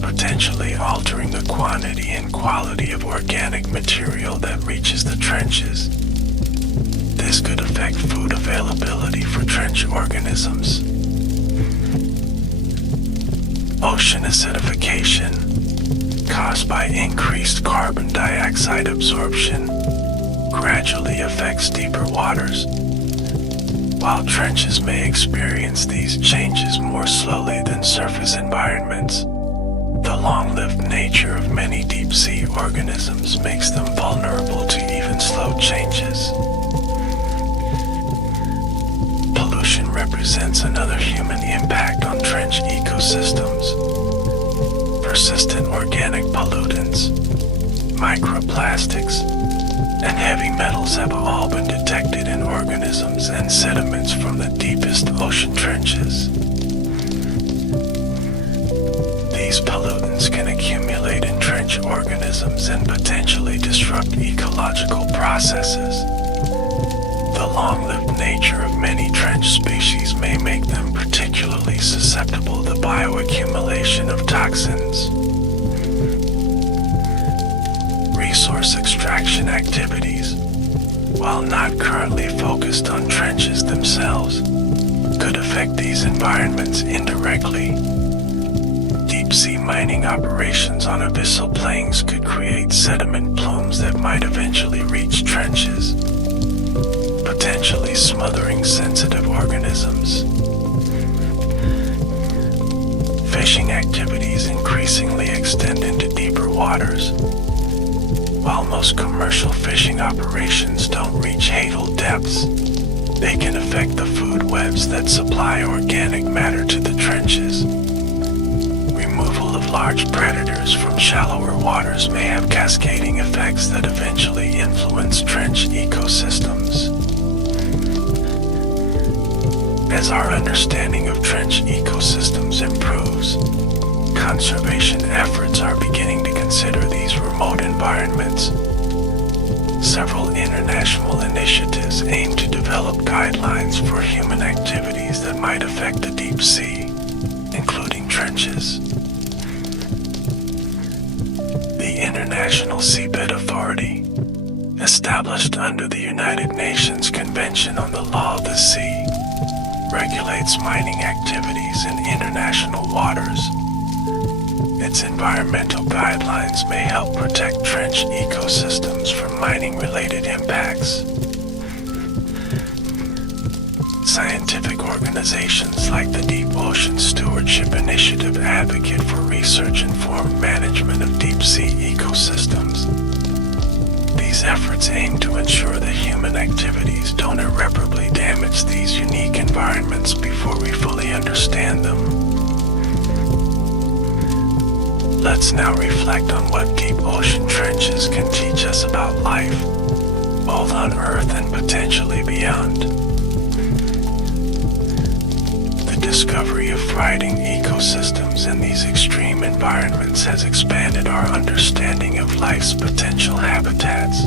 potentially altering the quantity and quality of organic material that reaches the trenches. This could affect food availability for trench organisms. Ocean acidification, caused by increased carbon dioxide absorption, gradually affects deeper waters. While trenches may experience these changes more slowly than surface environments, the long-lived nature of many deep-sea organisms makes them vulnerable to even slow changes. Pollution represents another human impact on trench ecosystems. Persistent organic pollutants, microplastics, and heavy metals have all been detected in organisms and sediments from the deepest ocean trenches. These pollutants can accumulate in trench organisms and potentially disrupt ecological processes. The long-lived nature of many trench species may make them particularly susceptible to bioaccumulation of toxins. Resource extraction activities, while not currently focused on trenches themselves, could affect these environments indirectly. Deep-sea mining operations on abyssal plains could create sediment plumes that might eventually reach trenches, potentially smothering sensitive organisms. Fishing activities increasingly extend into deeper waters. While most commercial fishing operations don't reach hadal depths, they can affect the food webs that supply organic matter to the trenches. Removal of large predators from shallower waters may have cascading effects that eventually influence trench ecosystems. As our understanding of trench ecosystems improves, conservation efforts are beginning to consider these remote environments. Several international initiatives aim to develop guidelines for human activities that might affect the deep sea, including trenches. The International Seabed Authority, established under the United Nations Convention on the Law of the Sea, regulates mining activities in international waters. Its environmental guidelines may help protect trench ecosystems from mining-related impacts. Scientific organizations like the Deep Ocean Stewardship Initiative advocate for research-informed management of deep-sea ecosystems. These efforts aim to ensure that human activities don't irreparably damage these unique environments before we fully understand them. Let's now reflect on what deep ocean trenches can teach us about life, both on Earth and potentially beyond. The discovery of thriving ecosystems in these extreme environments has expanded our understanding of life's potential habitats.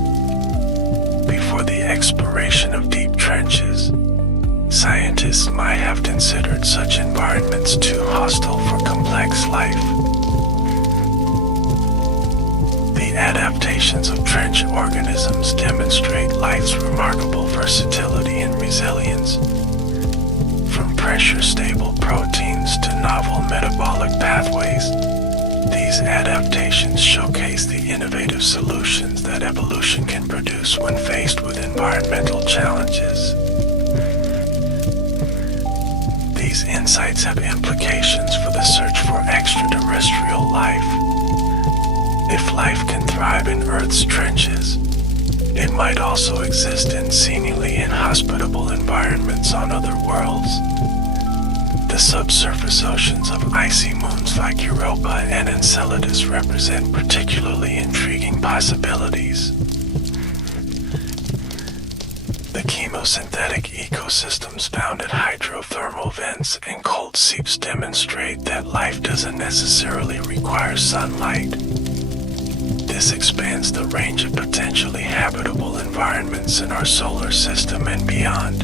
Before the exploration of deep trenches, scientists might have considered such environments too hostile for complex life. The adaptations of trench organisms demonstrate life's remarkable versatility and resilience. From pressure-stable proteins to novel metabolic pathways, these adaptations showcase the innovative solutions that evolution can produce when faced with environmental challenges. These insights have implications for the search for extraterrestrial life. If life can thrive in Earth's trenches, it might also exist in seemingly inhospitable environments on other worlds. The subsurface oceans of icy moons like Europa and Enceladus represent particularly intriguing possibilities. The chemosynthetic ecosystems found at hydrothermal vents and cold seeps demonstrate that life doesn't necessarily require sunlight. This expands the range of potentially habitable environments in our solar system and beyond.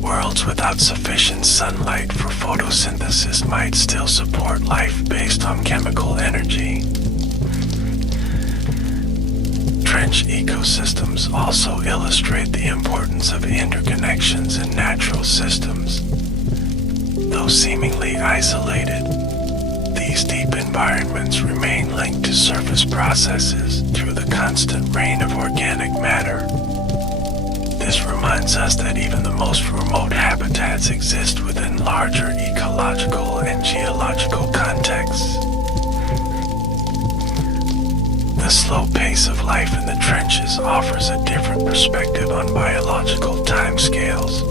Worlds without sufficient sunlight for photosynthesis might still support life based on chemical energy. Trench ecosystems also illustrate the importance of interconnections in natural systems. Though seemingly isolated, these deep environments remain linked to surface processes through the constant rain of organic matter. This reminds us that even the most remote habitats exist within larger ecological and geological contexts. The slow pace of life in the trenches offers a different perspective on biological timescales.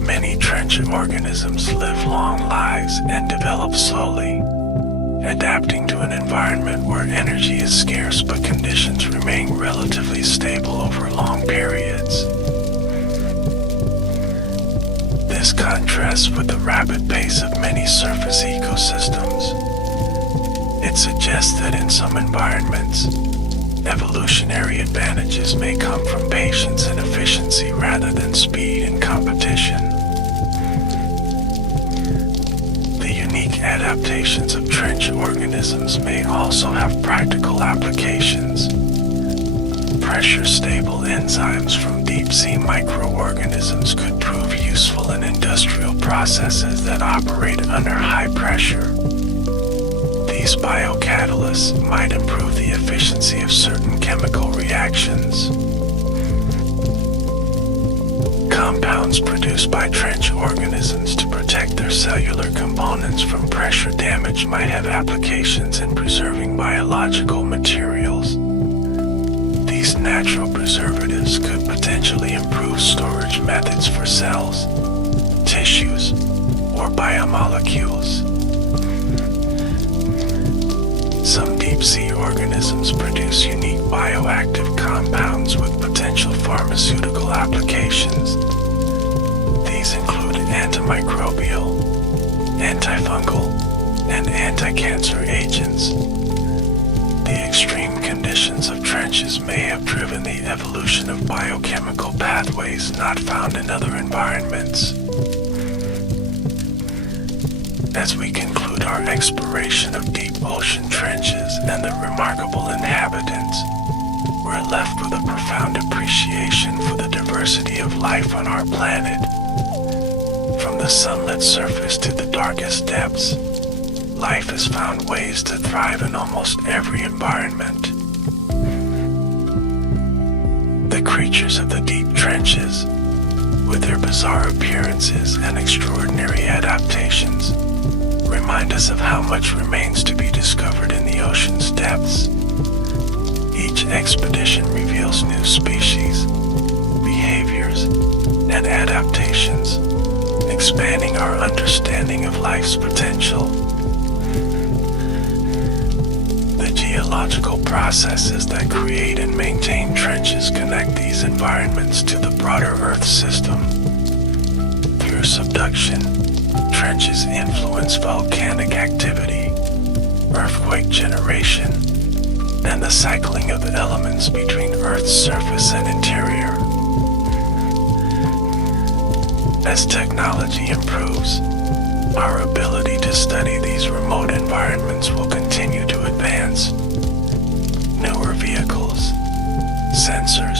Many trench organisms live long lives and develop slowly, adapting to an environment where energy is scarce but conditions remain relatively stable over long periods. This contrasts with the rapid pace of many surface ecosystems. It suggests that in some environments, evolutionary advantages may come from patience and efficiency rather than speed and competition. Adaptations of trench organisms may also have practical applications. Pressure-stable enzymes from deep-sea microorganisms could prove useful in industrial processes that operate under high pressure. These biocatalysts might improve the efficiency of certain chemical reactions. Compounds produced by trench organisms to protect their cellular components from pressure damage might have applications in preserving biological materials. These natural preservatives could potentially improve storage methods for cells, tissues, or biomolecules. Some deep-sea organisms produce unique bioactive compounds with potential pharmaceutical applications. These include antimicrobial, antifungal, and anti-cancer agents. The extreme conditions of trenches may have in the evolution of biochemical pathways not found in other environments. As we conclude our exploration of deep ocean trenches and their remarkable inhabitants, we're left with a profound appreciation for the diversity of life on our planet. From the sunlit surface to the darkest depths, life has found ways to thrive in almost every environment. The creatures of the deep trenches, with their bizarre appearances and extraordinary adaptations, remind us of how much remains to be discovered in the ocean's depths. Each expedition reveals new species, behaviors, and adaptations, expanding our understanding of life's potential. The geological processes that create and maintain trenches connect these environments to the broader Earth system. Through subduction, trenches influence volcanic activity, earthquake generation, and the cycling of the elements between Earth's surface and interior. As technology improves, our ability to study these remote environments will continue to advance. Newer vehicles, sensors,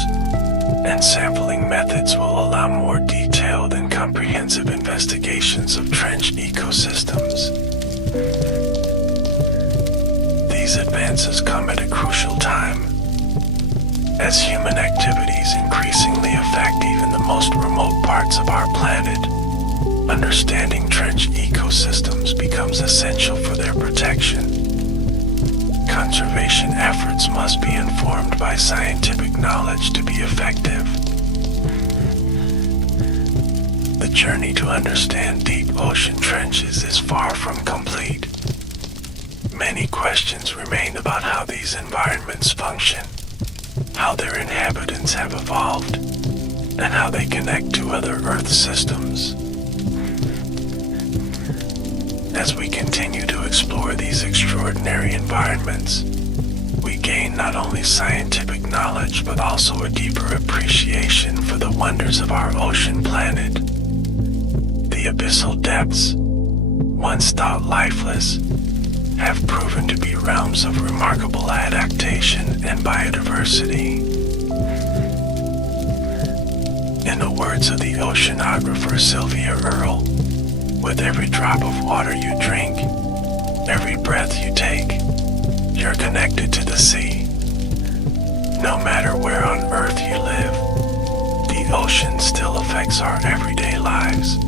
and sampling methods will allow more detailed and comprehensive investigations of trench ecosystems. These advances come at a crucial time, as human activities increasingly affect even the most remote parts of our planet. Understanding trench ecosystems becomes essential for their protection. Conservation efforts must be informed by scientific knowledge to be effective. The journey to understand deep ocean trenches is far from complete. Many questions remain about how these environments function, how their inhabitants have evolved, and how they connect to other Earth systems. As we continue to explore these extraordinary environments, we gain not only scientific knowledge but also a deeper appreciation for the wonders of our ocean planet. The abyssal depths, once thought lifeless, have proven to be realms of remarkable adaptation and biodiversity. In the words of the oceanographer Sylvia Earle, with every drop of water you drink, every breath you take, you're connected to the sea. No matter where on Earth you live, the ocean still affects our everyday lives.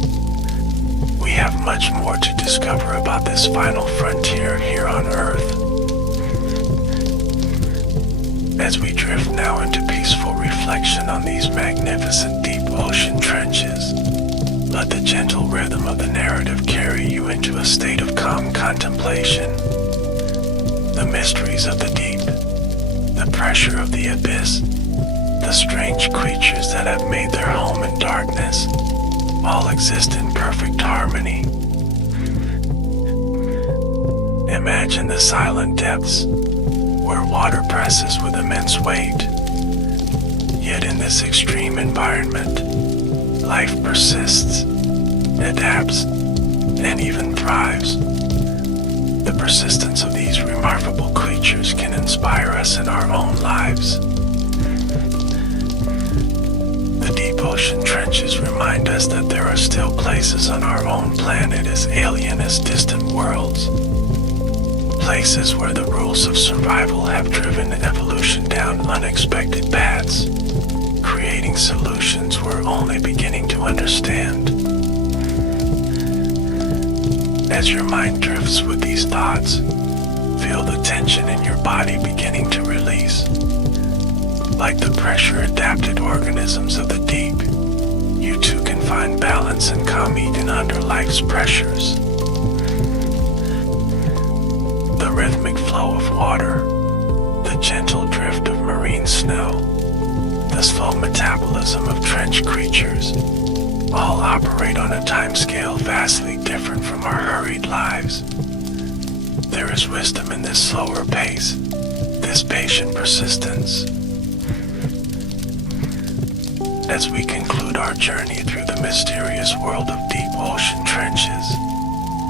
We have much more to discover about this final frontier here on Earth. As we drift now into peaceful reflection on these magnificent deep ocean trenches, let the gentle rhythm of the narrative carry you into a state of calm contemplation. The mysteries of the deep, the pressure of the abyss, the strange creatures that have made their home in darkness, all exist in perfect harmony. Imagine the silent depths, where water presses with immense weight. Yet in this extreme environment, life persists, adapts, and even thrives. The persistence of these remarkable creatures can inspire us in our own lives. The deep ocean trenches remind us that there are still places on our own planet as alien as distant worlds. Places where the rules of survival have driven evolution down unexpected paths, creating solutions we're only beginning to understand. As your mind drifts with these thoughts, feel the tension in your body beginning to release. Like the pressure-adapted organisms of the deep, you too can find balance and calm even under life's pressures. The rhythmic flow of water, the gentle drift of marine snow, the slow metabolism of trench creatures, all operate on a timescale vastly different from our hurried lives. There is wisdom in this slower pace, this patient persistence. As we conclude our journey through the mysterious world of deep ocean trenches,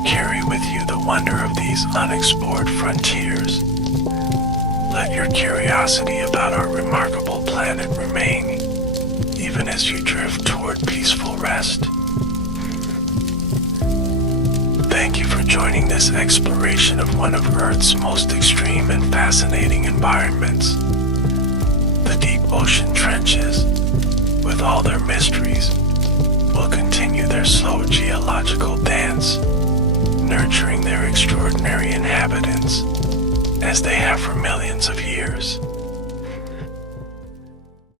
carry with you the wonder of these unexplored frontiers. Let your curiosity about our remarkable planet remain, even as you drift toward peaceful rest. Thank you for joining this exploration of one of Earth's most extreme and fascinating environments. The deep ocean trenches, with all their mysteries, will continue their slow geological dance, nurturing their extraordinary inhabitants as they have for millions of years.